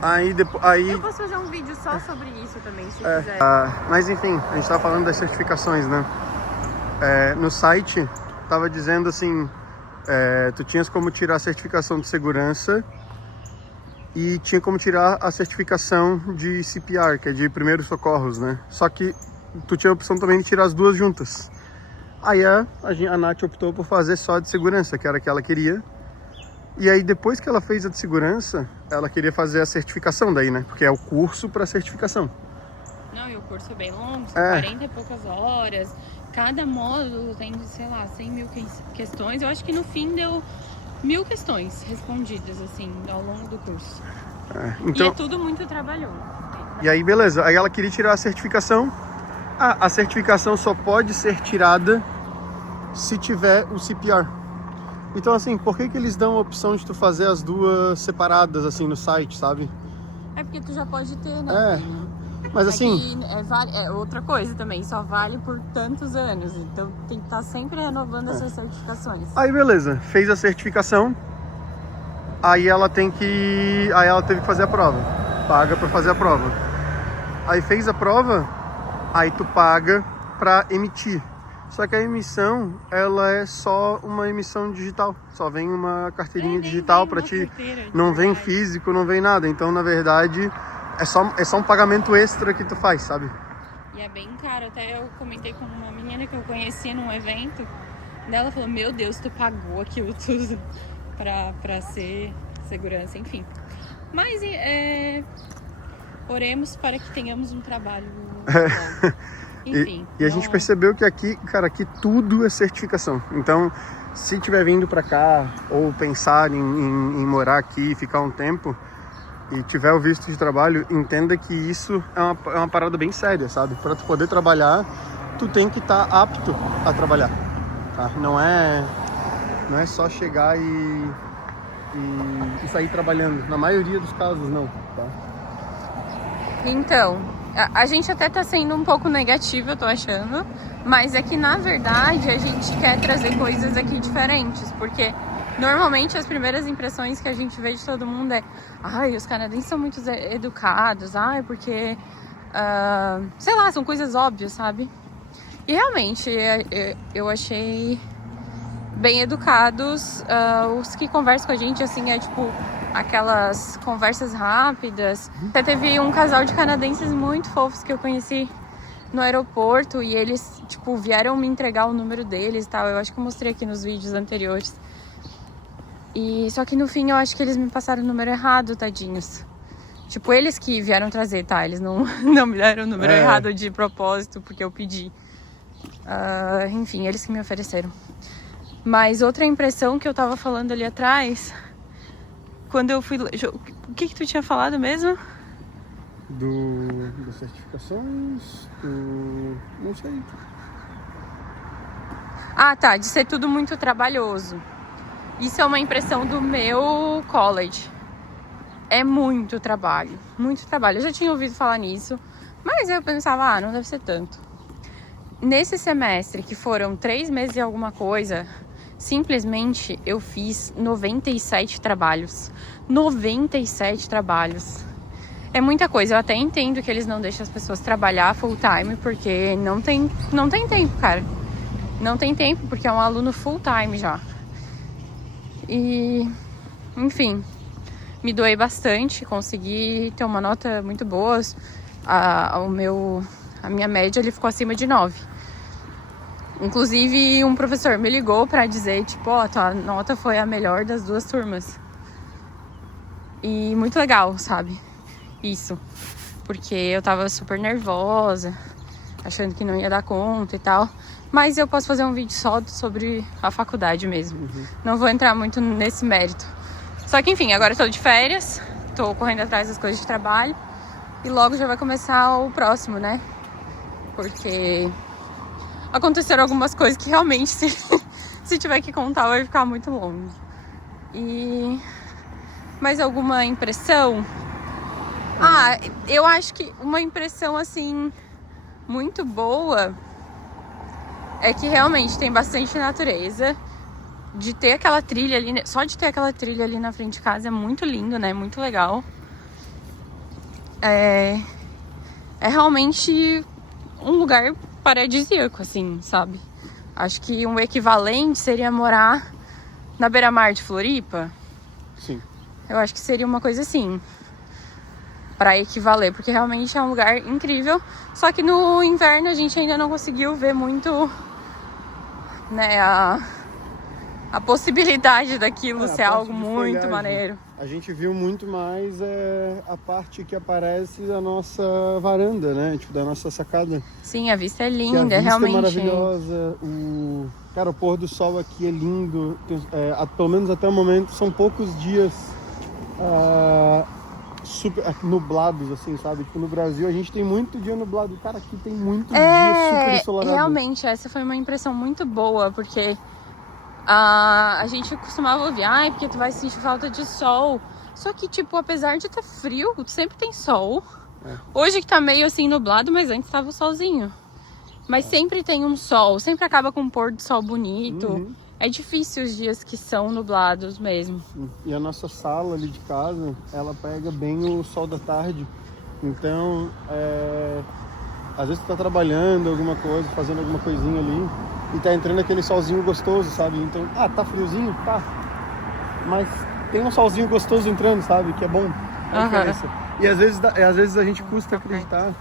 Aí Eu posso fazer um vídeo só sobre isso também, se quiser. Mas enfim, a gente tava falando das certificações, né? No site tava dizendo assim, tu tinhas como tirar a certificação de segurança e tinha como tirar a certificação de CPR, que é de primeiros socorros, né? Só que tu tinha a opção também de tirar as duas juntas. Aí a Nath optou por fazer só a de segurança, que era a que ela queria. E aí depois que ela fez a de segurança, ela queria fazer a certificação daí, né? Porque é o curso para certificação. Não, e o curso é bem longo, são 40 e poucas horas. Cada módulo tem, sei lá, 100 mil questões. Eu acho que no fim deu 1000 questões respondidas, assim, ao longo do curso. Então, e é tudo muito trabalhoso. E aí, beleza. Aí ela queria tirar a certificação. A certificação só pode ser tirada se tiver o CPR. Então, assim, por que eles dão a opção de tu fazer as duas separadas, assim, no site, sabe? É porque tu já pode ter, né? Mas assim... É outra coisa também, só vale por tantos anos. Então tem que estar sempre renovando essas certificações. Aí, beleza. Fez a certificação. Aí ela teve que fazer a prova. Paga pra fazer a prova. Aí fez a prova, aí tu paga pra emitir. Só que a emissão, ela é só uma emissão digital. Só vem uma carteirinha digital pra ti. Não vem físico, não vem nada. Então, na verdade, é só um pagamento extra que tu faz, sabe? E é bem caro. Até eu comentei com uma menina que eu conheci num evento. Ela falou, meu Deus, tu pagou aquilo tudo pra ser segurança, enfim. Mas oremos para que tenhamos um trabalho bom. Enfim, e a gente percebeu que aqui, cara, aqui tudo é certificação. Então, se tiver vindo pra cá ou pensar em morar aqui e ficar um tempo e tiver o visto de trabalho, entenda que isso é uma parada bem séria, sabe? Pra tu poder trabalhar, tu tem que estar apto a trabalhar, tá? Não é só chegar e sair trabalhando. Na maioria dos casos, não, tá? Então, a gente até tá sendo um pouco negativo, eu tô achando, mas é que na verdade a gente quer trazer coisas aqui diferentes, porque normalmente as primeiras impressões que a gente vê de todo mundo é os canadenses são muito educados, porque, sei lá, são coisas óbvias, sabe? E realmente eu achei bem educados, os que conversam com a gente, assim, tipo aquelas conversas rápidas. Até teve um casal de canadenses muito fofos que eu conheci no aeroporto e eles, tipo, vieram me entregar o número deles e tal. Eu acho que eu mostrei aqui nos vídeos anteriores. E só que no fim eu acho que eles me passaram o número errado, tadinhos. Tipo, eles que vieram trazer, tá? Eles não me deram o número errado de propósito porque eu pedi. Enfim, eles que me ofereceram. Mas outra impressão que eu tava falando ali atrás, quando eu fui... O que tu tinha falado mesmo? Das certificações, não sei. Tá, de ser tudo muito trabalhoso. Isso é uma impressão do meu college. É muito trabalho, muito trabalho. Eu já tinha ouvido falar nisso, mas eu pensava, não deve ser tanto. Nesse semestre, que foram 3 meses e alguma coisa, simplesmente eu fiz 97 trabalhos. 97 trabalhos. É muita coisa. Eu até entendo que eles não deixam as pessoas trabalhar full time, porque não tem tempo, cara. Não tem tempo, porque é um aluno full time já. E, enfim, me doei bastante, consegui ter uma nota muito boa. A minha média ele ficou acima de 9. Inclusive, um professor me ligou pra dizer, tipo, ó, tua nota foi a melhor das 2 turmas. E muito legal, sabe? Isso. Porque eu tava super nervosa, achando que não ia dar conta e tal. Mas eu posso fazer um vídeo só sobre a faculdade mesmo. Não vou entrar muito nesse mérito. Só que, enfim, agora eu tô de férias, tô correndo atrás das coisas de trabalho. E logo já vai começar o próximo, né? Porque aconteceram algumas coisas que realmente, se tiver que contar, vai ficar muito longo. E mais alguma impressão? Ah, eu acho que uma impressão, assim, muito boa é que realmente tem bastante natureza. De ter aquela trilha ali, só de ter aquela trilha ali na frente de casa é muito lindo, né? Muito legal. É realmente um lugar paradisíaco, assim, sabe? Acho que um equivalente seria morar na beira-mar de Floripa. Sim. Eu acho que seria uma coisa assim, pra equivaler, porque realmente é um lugar incrível. Só que no inverno a gente ainda não conseguiu ver muito, né, a possibilidade daquilo ser algo muito folhagem. maneiro. A gente viu muito mais a parte que aparece da nossa varanda, né? Tipo, da nossa sacada. Sim, a vista é Que linda, a vista realmente. é maravilhosa. Cara, o pôr do sol aqui é lindo. Pelo menos até o momento, são poucos dias super nublados, assim, sabe? Tipo, no Brasil a gente tem muito dia nublado. Cara, aqui tem muito dia super ensolarado. Realmente, essa foi uma impressão muito boa, porque a gente costumava ouvir, ai, porque tu vai sentir falta de sol. Só que, tipo, apesar de estar frio, sempre tem sol. Hoje que tá meio assim nublado, mas antes tava o solzinho. Mas sempre tem um sol, sempre acaba com um pôr do sol bonito. É difícil os dias que são nublados mesmo. E a nossa sala ali de casa, ela pega bem o sol da tarde. Então, às vezes tu tá trabalhando alguma coisa, fazendo alguma coisinha ali, e tá entrando aquele solzinho gostoso, sabe? Então, tá friozinho? Tá. Mas tem um solzinho gostoso entrando, sabe? Que é bom. É a diferença. E às vezes a gente custa acreditar.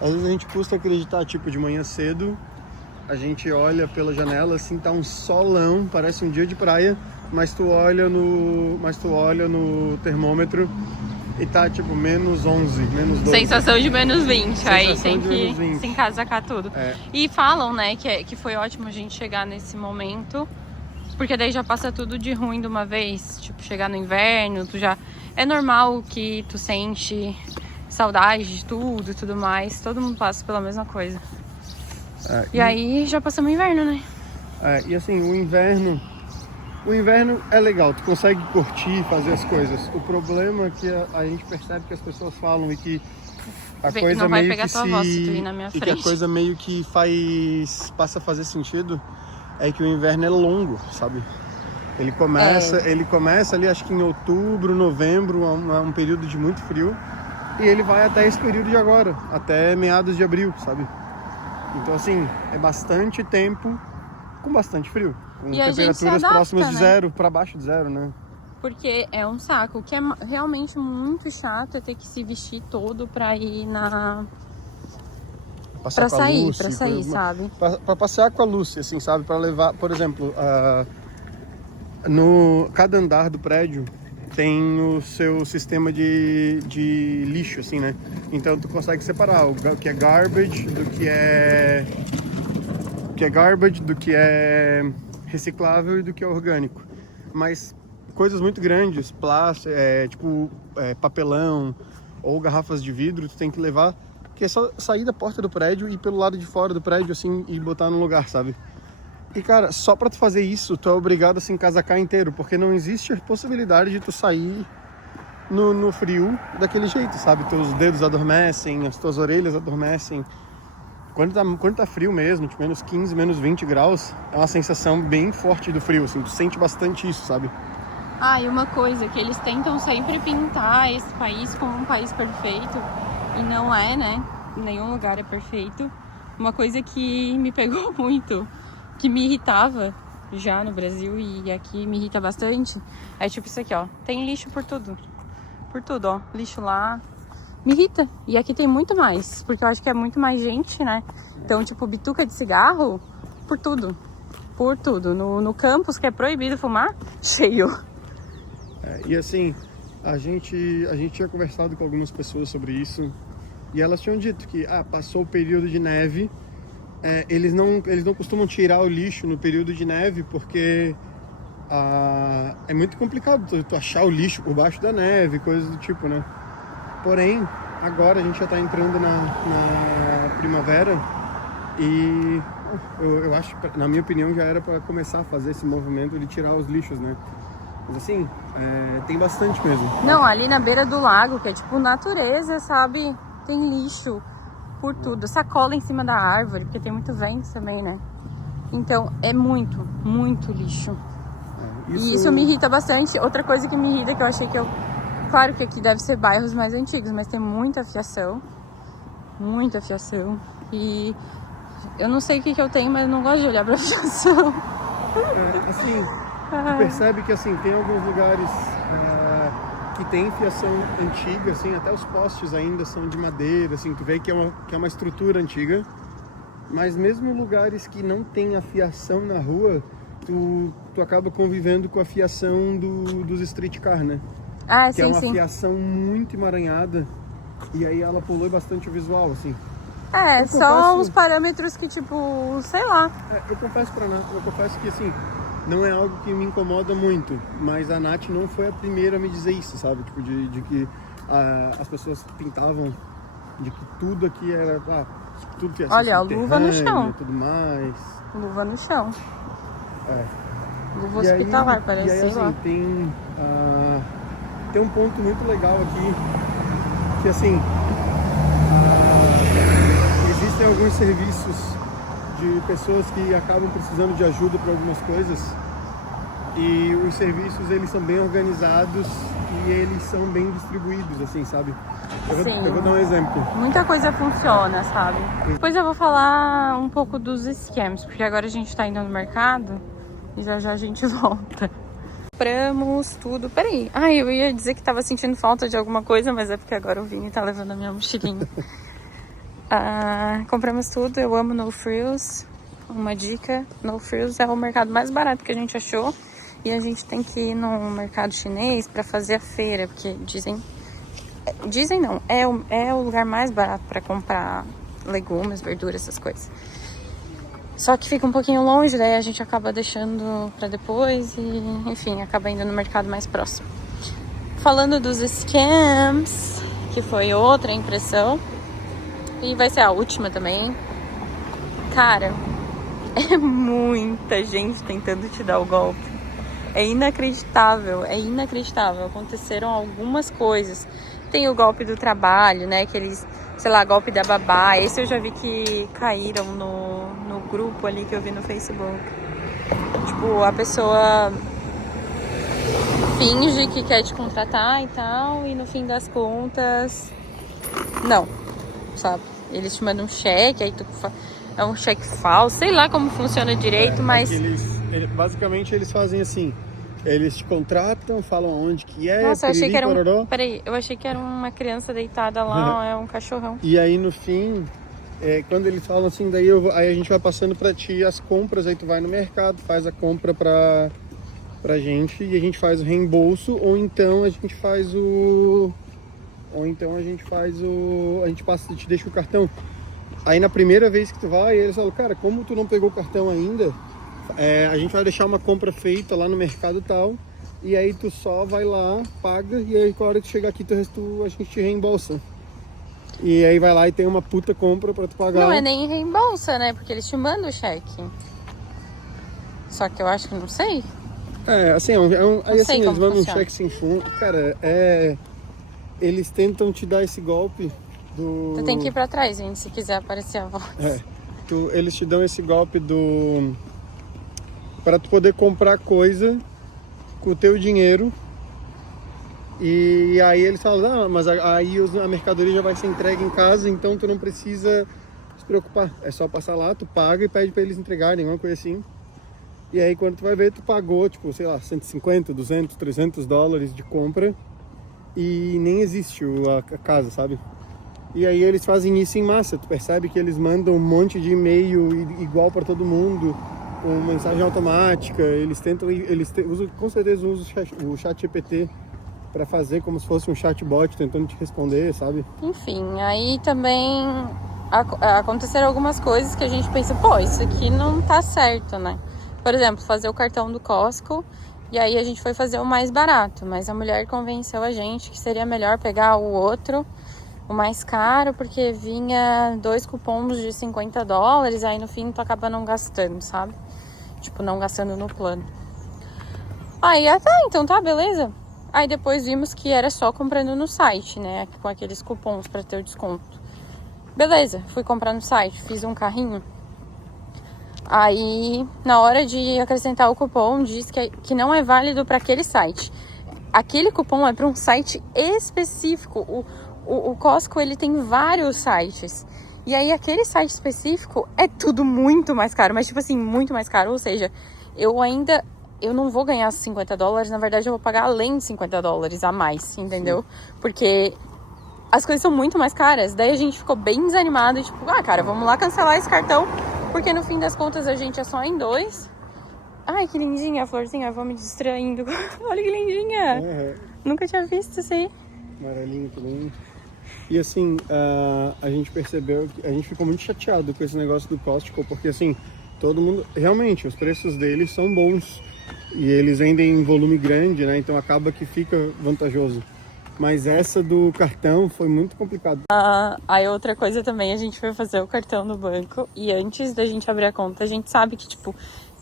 Às vezes a gente custa acreditar, tipo, de manhã cedo, a gente olha pela janela, assim, tá um solão, parece um dia de praia, mas tu olha no termômetro e tá, tipo, -11, -12. Sensação de -20, aí tem que se encasacar tudo. E falam, né, que foi ótimo a gente chegar nesse momento, porque daí já passa tudo de ruim de uma vez, tipo, chegar no inverno, é normal que tu sente saudade de tudo e tudo mais, todo mundo passa pela mesma coisa. E aí já passamos o inverno, né? E assim, o inverno é legal, tu consegue curtir, fazer as coisas. O problema é que a gente percebe que as pessoas falam e que a coisa não vai meio pegar que tua voz se tu ir na minha e que frente. a coisa meio que passa a fazer sentido, é que o inverno é longo, sabe? Ele começa ali, acho que em outubro, novembro, um período de muito frio, e ele vai até esse período de agora, até meados de abril, sabe? Então, assim, é bastante tempo com bastante frio, com temperaturas próximas de zero, para baixo de zero, né? Porque é um saco. O que é realmente muito chato é ter que se vestir todo pra ir pra sair, sabe? Pra passear com a Lucy, assim, sabe? Pra levar, por exemplo, cada andar do prédio tem o seu sistema de lixo, assim, né? Então tu consegue separar o que é garbage do que é reciclável e do que é orgânico. Mas coisas muito grandes, plástico, papelão ou garrafas de vidro, tu tem que levar, que é só sair da porta do prédio e ir pelo lado de fora do prédio, assim, e botar no lugar, sabe? E, cara, só pra tu fazer isso, tu é obrigado a se encasacar inteiro, porque não existe a possibilidade de tu sair no frio daquele jeito, sabe? Teus dedos adormecem, as tuas orelhas adormecem. Quando tá frio mesmo, tipo, -15, -20 graus, é uma sensação bem forte do frio, assim, tu sente bastante isso, sabe? E uma coisa, que eles tentam sempre pintar esse país como um país perfeito, e não é, né? Nenhum lugar é perfeito. Uma coisa que me pegou muito, que me irritava já no Brasil e aqui me irrita bastante, é tipo isso aqui, ó. Tem lixo por tudo. Por tudo, ó. Lixo lá. Me irrita. E aqui tem muito mais, porque eu acho que é muito mais gente, né? Então, tipo, bituca de cigarro por tudo. Por tudo. No campus, que é proibido fumar, cheio. E assim, a gente tinha conversado com algumas pessoas sobre isso e elas tinham dito que passou o período de neve, eles não costumam tirar o lixo no período de neve porque é muito complicado tu achar o lixo por baixo da neve, coisas do tipo, né? Porém, agora a gente já está entrando na primavera e eu acho, na minha opinião, já era para começar a fazer esse movimento de tirar os lixos, né? Mas assim, tem bastante mesmo. Não, ali na beira do lago, que é tipo natureza, sabe? Tem lixo por tudo. Sacola em cima da árvore, porque tem muito vento também, né? Então, é muito, muito lixo. E isso me irrita bastante. Outra coisa que me irrita, que eu achei que Claro que aqui deve ser bairros mais antigos, mas tem muita fiação. Muita fiação. E eu não sei o que eu tenho, mas eu não gosto de olhar pra fiação. Assim, tu percebe que assim, tem alguns lugares que tem fiação antiga, assim, até os postes ainda são de madeira, assim, tu vê que é uma estrutura antiga. Mas mesmo lugares que não tem a fiação na rua, tu acaba convivendo com a fiação dos streetcar, né? Que sim, é uma sim. fiação muito emaranhada e aí ela polui bastante o visual, assim. Só os parâmetros que, tipo, sei lá. Eu confesso que, assim, não é algo que me incomoda muito, mas a Nath não foi a primeira a me dizer isso, sabe? Tipo, de que as pessoas pintavam de que tudo aqui era, tudo que é Olha, luva no chão. Tudo mais. Luva no chão. Luva E hospitalar, aí, parece, e aí, sei assim, lá. Tem um ponto muito legal aqui, que assim, existem alguns serviços de pessoas que acabam precisando de ajuda para algumas coisas e os serviços, eles são bem organizados e eles são bem distribuídos, assim, sabe? Eu vou dar um exemplo. Muita coisa funciona, sabe? Depois eu vou falar um pouco dos scams, porque agora a gente tá indo no mercado e já a gente volta. Compramos tudo. Peraí. Eu ia dizer que tava sentindo falta de alguma coisa, mas é porque agora o Vini tá levando a minha mochilinha. Compramos tudo. Eu amo No Frills. Uma dica: No Frills é o mercado mais barato que a gente achou. E a gente tem que ir no mercado chinês pra fazer a feira, porque dizem não, é o lugar mais barato pra comprar legumes, verduras, essas coisas. Só que fica um pouquinho longe, daí a gente acaba deixando pra depois e, enfim, acaba indo no mercado mais próximo. Falando dos scams, que foi outra impressão, e vai ser a última também. Cara, é muita gente tentando te dar o golpe. É inacreditável, Aconteceram algumas coisas. Tem o golpe do trabalho, né, que eles... sei lá, golpe da babá. Esse eu já vi que caíram no grupo ali que eu vi no Facebook. Tipo, a pessoa finge que quer te contratar e tal, e no fim das contas, não, sabe? Eles te mandam um cheque, aí é um cheque falso, sei lá como funciona direito, mas... Basicamente eles fazem assim, eles te contratam, falam onde que é. Nossa, eu achei que era eu achei que era uma criança deitada lá, é um cachorrão. E aí no fim, quando eles falam assim, daí aí a gente vai passando pra ti as compras, aí tu vai no mercado, faz a compra pra gente e a gente faz o reembolso, ou então a gente passa e te deixa o cartão. Aí na primeira vez que tu vai, eles falam, cara, como tu não pegou o cartão ainda, a gente vai deixar uma compra feita lá no mercado tal, e aí tu só vai lá, paga, e aí com a hora que tu chegar aqui, a gente te reembolsa. E aí vai lá e tem uma puta compra pra tu pagar. Não é nem reembolsa, né? Porque eles te mandam o cheque. Só que eu acho que não sei. Assim, aí assim, eles mandam um cheque sem fundo. Cara, eles tentam te dar esse golpe do... Tu tem que ir pra trás, gente, se quiser aparecer a voz. Eles te dão esse golpe para tu poder comprar coisa com o teu dinheiro. E aí eles falam, mas aí a mercadoria já vai ser entregue em casa, então tu não precisa se preocupar. É só passar lá, tu paga e pede para eles entregarem, alguma coisa assim. E aí quando tu vai ver, tu pagou, tipo, sei lá, 150, 200, 300 dólares de compra e nem existe a casa, sabe? E aí eles fazem isso em massa. Tu percebe que eles mandam um monte de e-mail igual para todo mundo, com mensagem automática. Eles usam, com certeza usam o chat GPT para fazer como se fosse um chatbot tentando te responder, sabe? Enfim, aí também aconteceram algumas coisas que a gente pensa, pô, isso aqui não tá certo, né? Por exemplo, fazer o cartão do Costco, e aí a gente foi fazer o mais barato, mas a mulher convenceu a gente que seria melhor pegar o outro, o mais caro, porque vinha 2 cupons de $50, aí no fim tu acaba não gastando, sabe? Tipo, não gastando no plano. Aí, então tá, beleza. Aí depois vimos que era só comprando no site, né? Com aqueles cupons pra ter o desconto. Beleza, fui comprar no site, fiz um carrinho. Aí, na hora de acrescentar o cupom, diz que não é válido para aquele site. Aquele cupom é para um site específico. O Costco, ele tem vários sites. E aí, aquele site específico é tudo muito mais caro. Mas, tipo assim, muito mais caro. Ou seja, eu não vou ganhar $50. Na verdade, eu vou pagar além de $50 a mais, entendeu? Sim. Porque as coisas são muito mais caras. Daí a gente ficou bem desanimado. E tipo, cara, vamos lá cancelar esse cartão. Porque no fim das contas, a gente é só em 2. Ai, que lindinha a florzinha. Eu vou me distraindo. Olha que lindinha. Uhum. Nunca tinha visto isso aí. Amarelinho também. E assim, a gente percebeu que a gente ficou muito chateado com esse negócio do Costco, porque assim, todo mundo, realmente, os preços deles são bons e eles vendem em volume grande, né? Então acaba que fica vantajoso. Mas essa do cartão foi muito complicado. Aí outra coisa também, a gente foi fazer o cartão no banco e antes da gente abrir a conta, a gente sabe que, tipo,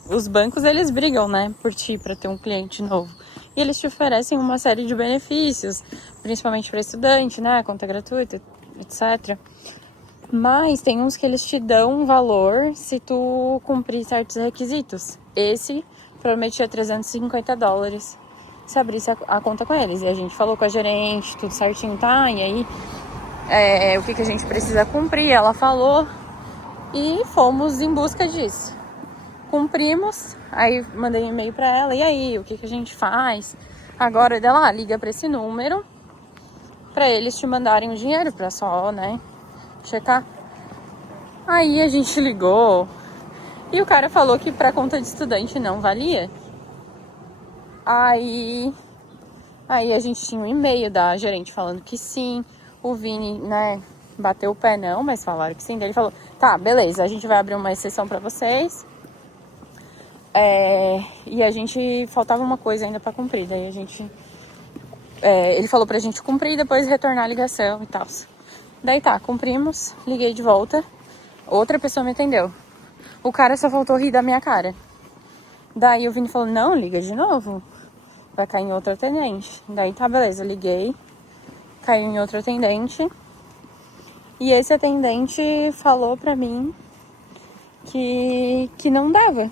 os bancos, eles brigam, né, por ti, pra ter um cliente novo. E eles te oferecem uma série de benefícios, principalmente para estudante, né, conta gratuita, etc. Mas tem uns que eles te dão um valor se tu cumprir certos requisitos. Esse prometia $350 se abrisse a conta com eles. E a gente falou com a gerente, tudo certinho, tá? E aí, o que a gente precisa cumprir? Ela falou e fomos em busca disso. Cumprimos, aí mandei um e-mail pra ela, e aí, o que a gente faz? Agora dela, liga pra esse número, pra eles te mandarem o dinheiro, pra só, né, checar. Aí a gente ligou, e o cara falou que pra conta de estudante não valia. Aí a gente tinha um e-mail da gerente falando que sim, o Vini, né, bateu o pé não, mas falaram que sim. Daí ele falou, tá, beleza, a gente vai abrir uma exceção pra vocês. E a gente, faltava uma coisa ainda pra cumprir, daí a gente, ele falou pra gente cumprir e depois retornar a ligação e tal. Daí tá, cumprimos, liguei de volta, outra pessoa me atendeu. O cara só faltou rir da minha cara. Daí o Vini falou, não, liga de novo, vai cair em outro atendente. Daí tá, beleza, liguei, caiu em outro atendente. E esse atendente falou pra mim que não dava.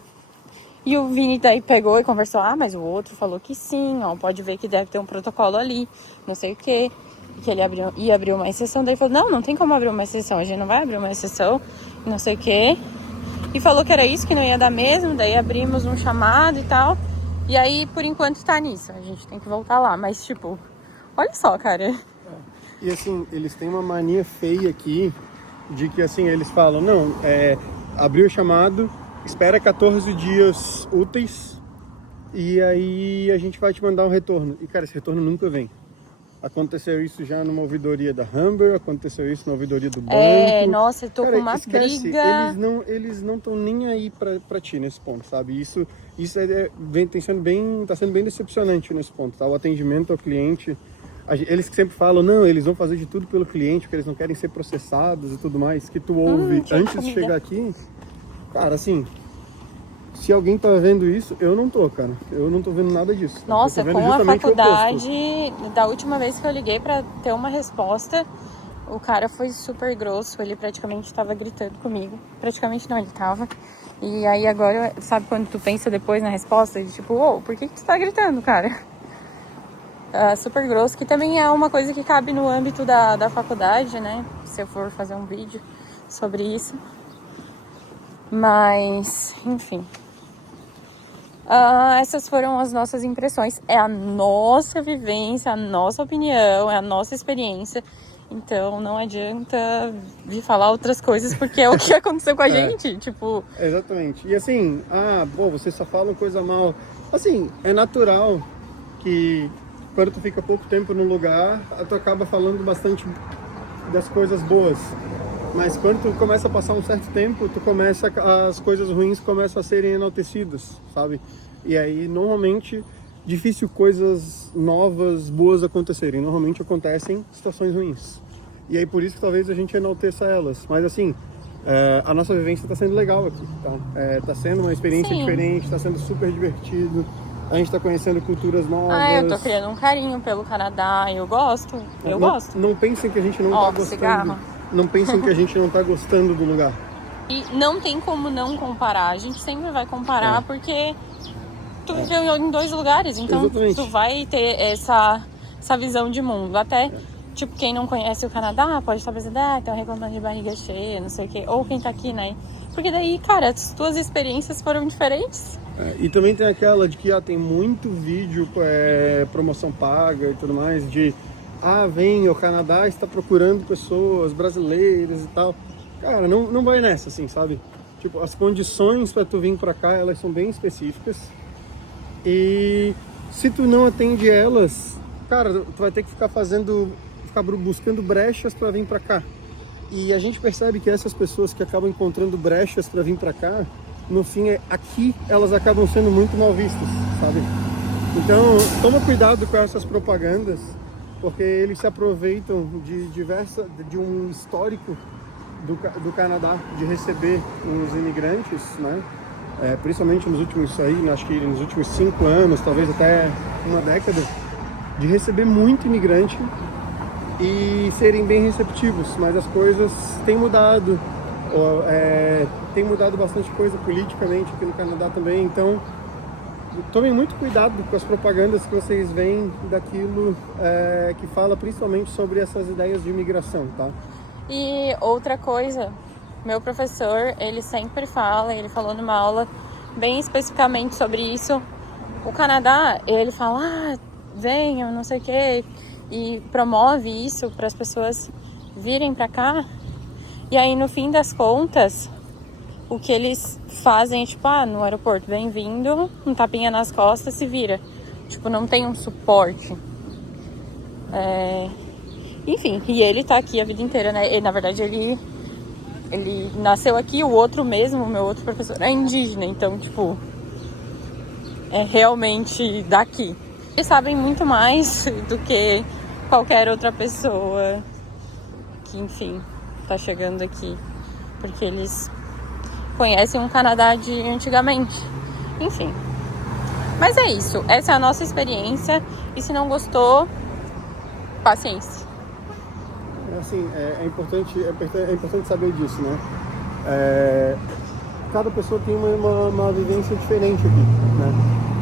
E o Vini daí pegou e conversou, mas o outro falou que sim, ó, pode ver que deve ter um protocolo ali, não sei o quê. Que ele ia abrir uma exceção, daí falou, não tem como abrir uma exceção, a gente não vai abrir uma exceção, não sei o quê. E falou que era isso, que não ia dar mesmo, daí abrimos um chamado e tal. E aí, por enquanto, tá nisso, a gente tem que voltar lá, mas tipo, olha só, cara. E assim, eles têm uma mania feia aqui, de que assim, eles falam, não, abriu o chamado, espera 14 dias úteis e aí a gente vai te mandar um retorno. E cara, esse retorno nunca vem. Aconteceu isso já numa ouvidoria da Humber, aconteceu isso na ouvidoria do banco. Nossa, eu tô com uma briga. Eles não estão nem aí pra ti nesse ponto, sabe? Isso tá sendo bem decepcionante nesse ponto, tá? O atendimento ao cliente, eles que sempre falam, não, eles vão fazer de tudo pelo cliente, porque eles não querem ser processados e tudo mais, que tu ouve antes de chegar aqui. Cara, assim, se alguém tá vendo isso, eu não tô, cara. Eu não tô vendo nada disso. Nossa, com a faculdade, da última vez que eu liguei pra ter uma resposta, o cara foi super grosso, ele praticamente tava gritando comigo. Praticamente não, ele tava. E aí agora, sabe quando tu pensa depois na resposta, de tipo, por que tu tá gritando, cara? Super grosso, que também é uma coisa que cabe no âmbito da faculdade, né? Se eu for fazer um vídeo sobre isso. Mas, enfim. Essas foram as nossas impressões. É a nossa vivência, a nossa opinião, é a nossa experiência. Então não adianta vir falar outras coisas, porque é o que aconteceu com a gente, tipo... Exatamente. E assim, vocês só falam coisa mal. Assim, é natural que quando tu fica pouco tempo no lugar, tu acaba falando bastante das coisas boas. Mas quando tu começa a passar um certo tempo, as coisas ruins começam a serem enaltecidas, sabe? E aí, normalmente, difícil coisas novas, boas acontecerem. Normalmente acontecem situações ruins. E aí, por isso que talvez a gente enalteça elas. Mas assim, a nossa vivência está sendo legal aqui, tá? Tá sendo uma experiência diferente, está sendo super divertido. A gente está conhecendo culturas novas. Eu tô criando um carinho pelo Canadá, eu gosto, gosto. Não pensem que a gente não tá gostando. Cigarro. Não pensem que a gente não tá gostando do lugar. E não tem como não comparar, a gente sempre vai comparar, porque tu viveu em 2 lugares, então Exatamente. tu vai ter essa visão de mundo. Até, tipo, quem não conhece o Canadá pode estar pensando, estão reclamando de barriga cheia, não sei o quê. Ou quem tá aqui, né? Porque daí, cara, as tuas experiências foram diferentes. E também tem aquela de que tem muito vídeo, promoção paga e tudo mais, de o Canadá está procurando pessoas brasileiras e tal. Cara, não vai nessa, assim, sabe? Tipo, as condições para tu vir pra cá, elas são bem específicas. E se tu não atende elas, cara, tu vai ter que ficar buscando brechas para vir pra cá. E a gente percebe que essas pessoas que acabam encontrando brechas para vir pra cá, no fim, aqui elas acabam sendo muito mal vistas, sabe? Então, toma cuidado com essas propagandas, porque eles se aproveitam de um histórico do Canadá de receber os imigrantes, né? Principalmente nos últimos acho que nos últimos 5 anos, talvez até uma década, de receber muito imigrante e serem bem receptivos, mas as coisas têm mudado. Tem mudado bastante coisa politicamente aqui no Canadá também, então tomem muito cuidado com as propagandas que vocês veem daquilo que fala principalmente sobre essas ideias de imigração, tá? E outra coisa, meu professor, ele sempre fala, ele falou numa aula bem especificamente sobre isso. O Canadá, ele fala, venham, não sei o quê, e promove isso para as pessoas virem para cá. E aí, no fim das contas, o que eles fazem é tipo, no aeroporto, bem-vindo, um tapinha nas costas, se vira. Tipo, não tem um suporte. Enfim, e ele tá aqui a vida inteira, né? Na verdade, ele nasceu aqui, o outro mesmo, o meu outro professor, é indígena, então, tipo, é realmente daqui. Eles sabem muito mais do que qualquer outra pessoa que, enfim, tá chegando aqui, porque eles conhecem o Canadá de antigamente. Enfim. Mas é isso. Essa é a nossa experiência. E se não gostou, paciência. Assim, é importante saber disso, né? Cada pessoa tem uma vivência diferente aqui, né?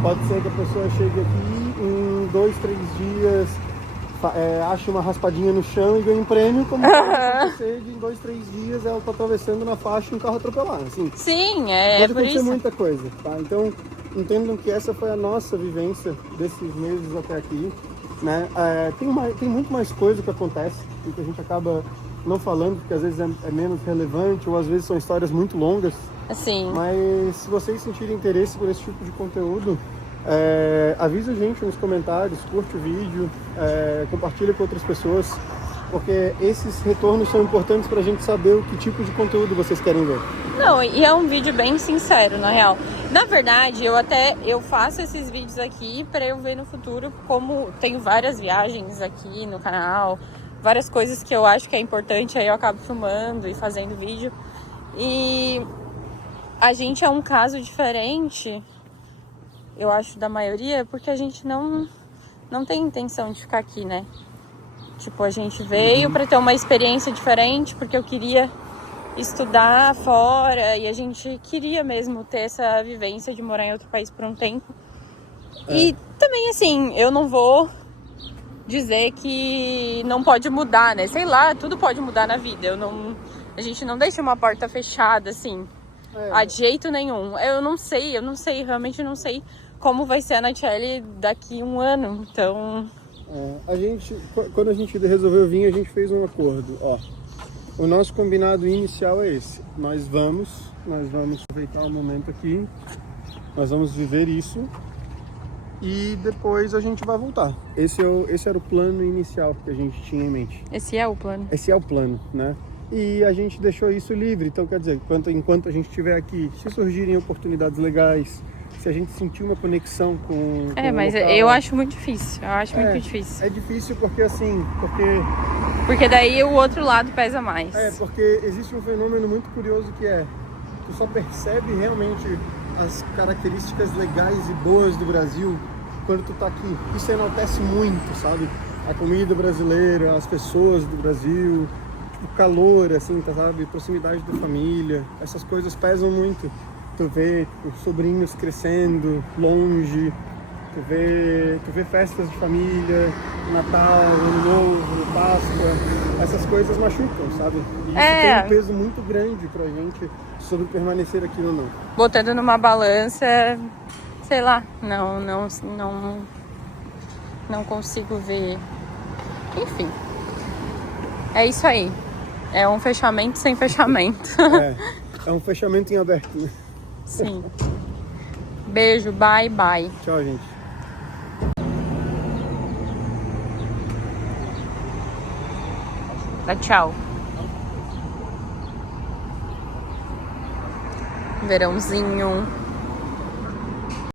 Pode ser que a pessoa chegue aqui em 2, 3 dias, ache uma raspadinha no chão e ganhe um prêmio, como pode acontecer de em 2, 3 dias ela tá atravessando na faixa e um carro atropelar, assim. Sim, pode por acontecer isso. muita coisa, tá? Então, entendam que essa foi a nossa vivência desses meses até aqui, né? Tem muito mais coisa que acontece e que a gente acaba não falando, porque às vezes é menos relevante ou às vezes são histórias muito longas. Sim. Mas se vocês sentirem interesse por esse tipo de conteúdo, avisa a gente nos comentários, curte o vídeo, compartilha com outras pessoas, porque esses retornos são importantes pra gente saber o que tipo de conteúdo vocês querem ver. Não, e é um vídeo bem sincero, na real. Na verdade, eu faço esses vídeos aqui pra eu ver no futuro, como tenho várias viagens aqui no canal, várias coisas que eu acho que é importante, aí eu acabo filmando e fazendo vídeo. E a gente é um caso diferente, eu acho, da maioria, porque a gente não tem intenção de ficar aqui, né? Tipo, a gente veio pra ter uma experiência diferente, porque eu queria estudar fora e a gente queria mesmo ter essa vivência de morar em outro país por um tempo. E também, assim, eu não vou dizer que não pode mudar, né? Sei lá, tudo pode mudar na vida. A gente não deixa uma porta fechada, assim, de jeito nenhum. Eu não sei, realmente não sei como vai ser a Natiele daqui 1 ano. Então, Quando a gente resolveu vir, a gente fez um acordo. Ó, o nosso combinado inicial é esse. Nós vamos aproveitar o momento aqui, nós vamos viver isso e depois a gente vai voltar. Esse era o plano inicial que a gente tinha em mente. Esse é o plano? Esse é o plano, né? E a gente deixou isso livre, então quer dizer, enquanto a gente estiver aqui, se surgirem oportunidades legais, se a gente sentir uma conexão com mas o local, eu acho muito difícil, muito difícil. É difícil porque Porque daí o outro lado pesa mais. Porque existe um fenômeno muito curioso que tu só percebe realmente as características legais e boas do Brasil quando tu tá aqui. Isso enaltece muito, sabe? A comida brasileira, as pessoas do Brasil, o calor, assim, tá, sabe? Proximidade da família, essas coisas pesam muito. Tu vê sobrinhos crescendo longe, tu vê festas de família, Natal, Ano Novo, Páscoa, essas coisas machucam, sabe? E isso tem um peso muito grande pra gente sobre permanecer aqui ou não. Botando numa balança, sei lá, não consigo ver. Enfim, é isso aí. É um fechamento sem fechamento. É um fechamento em aberto, né? Sim. Beijo, bye, bye. Tchau, gente. Dá tchau. Verãozinho.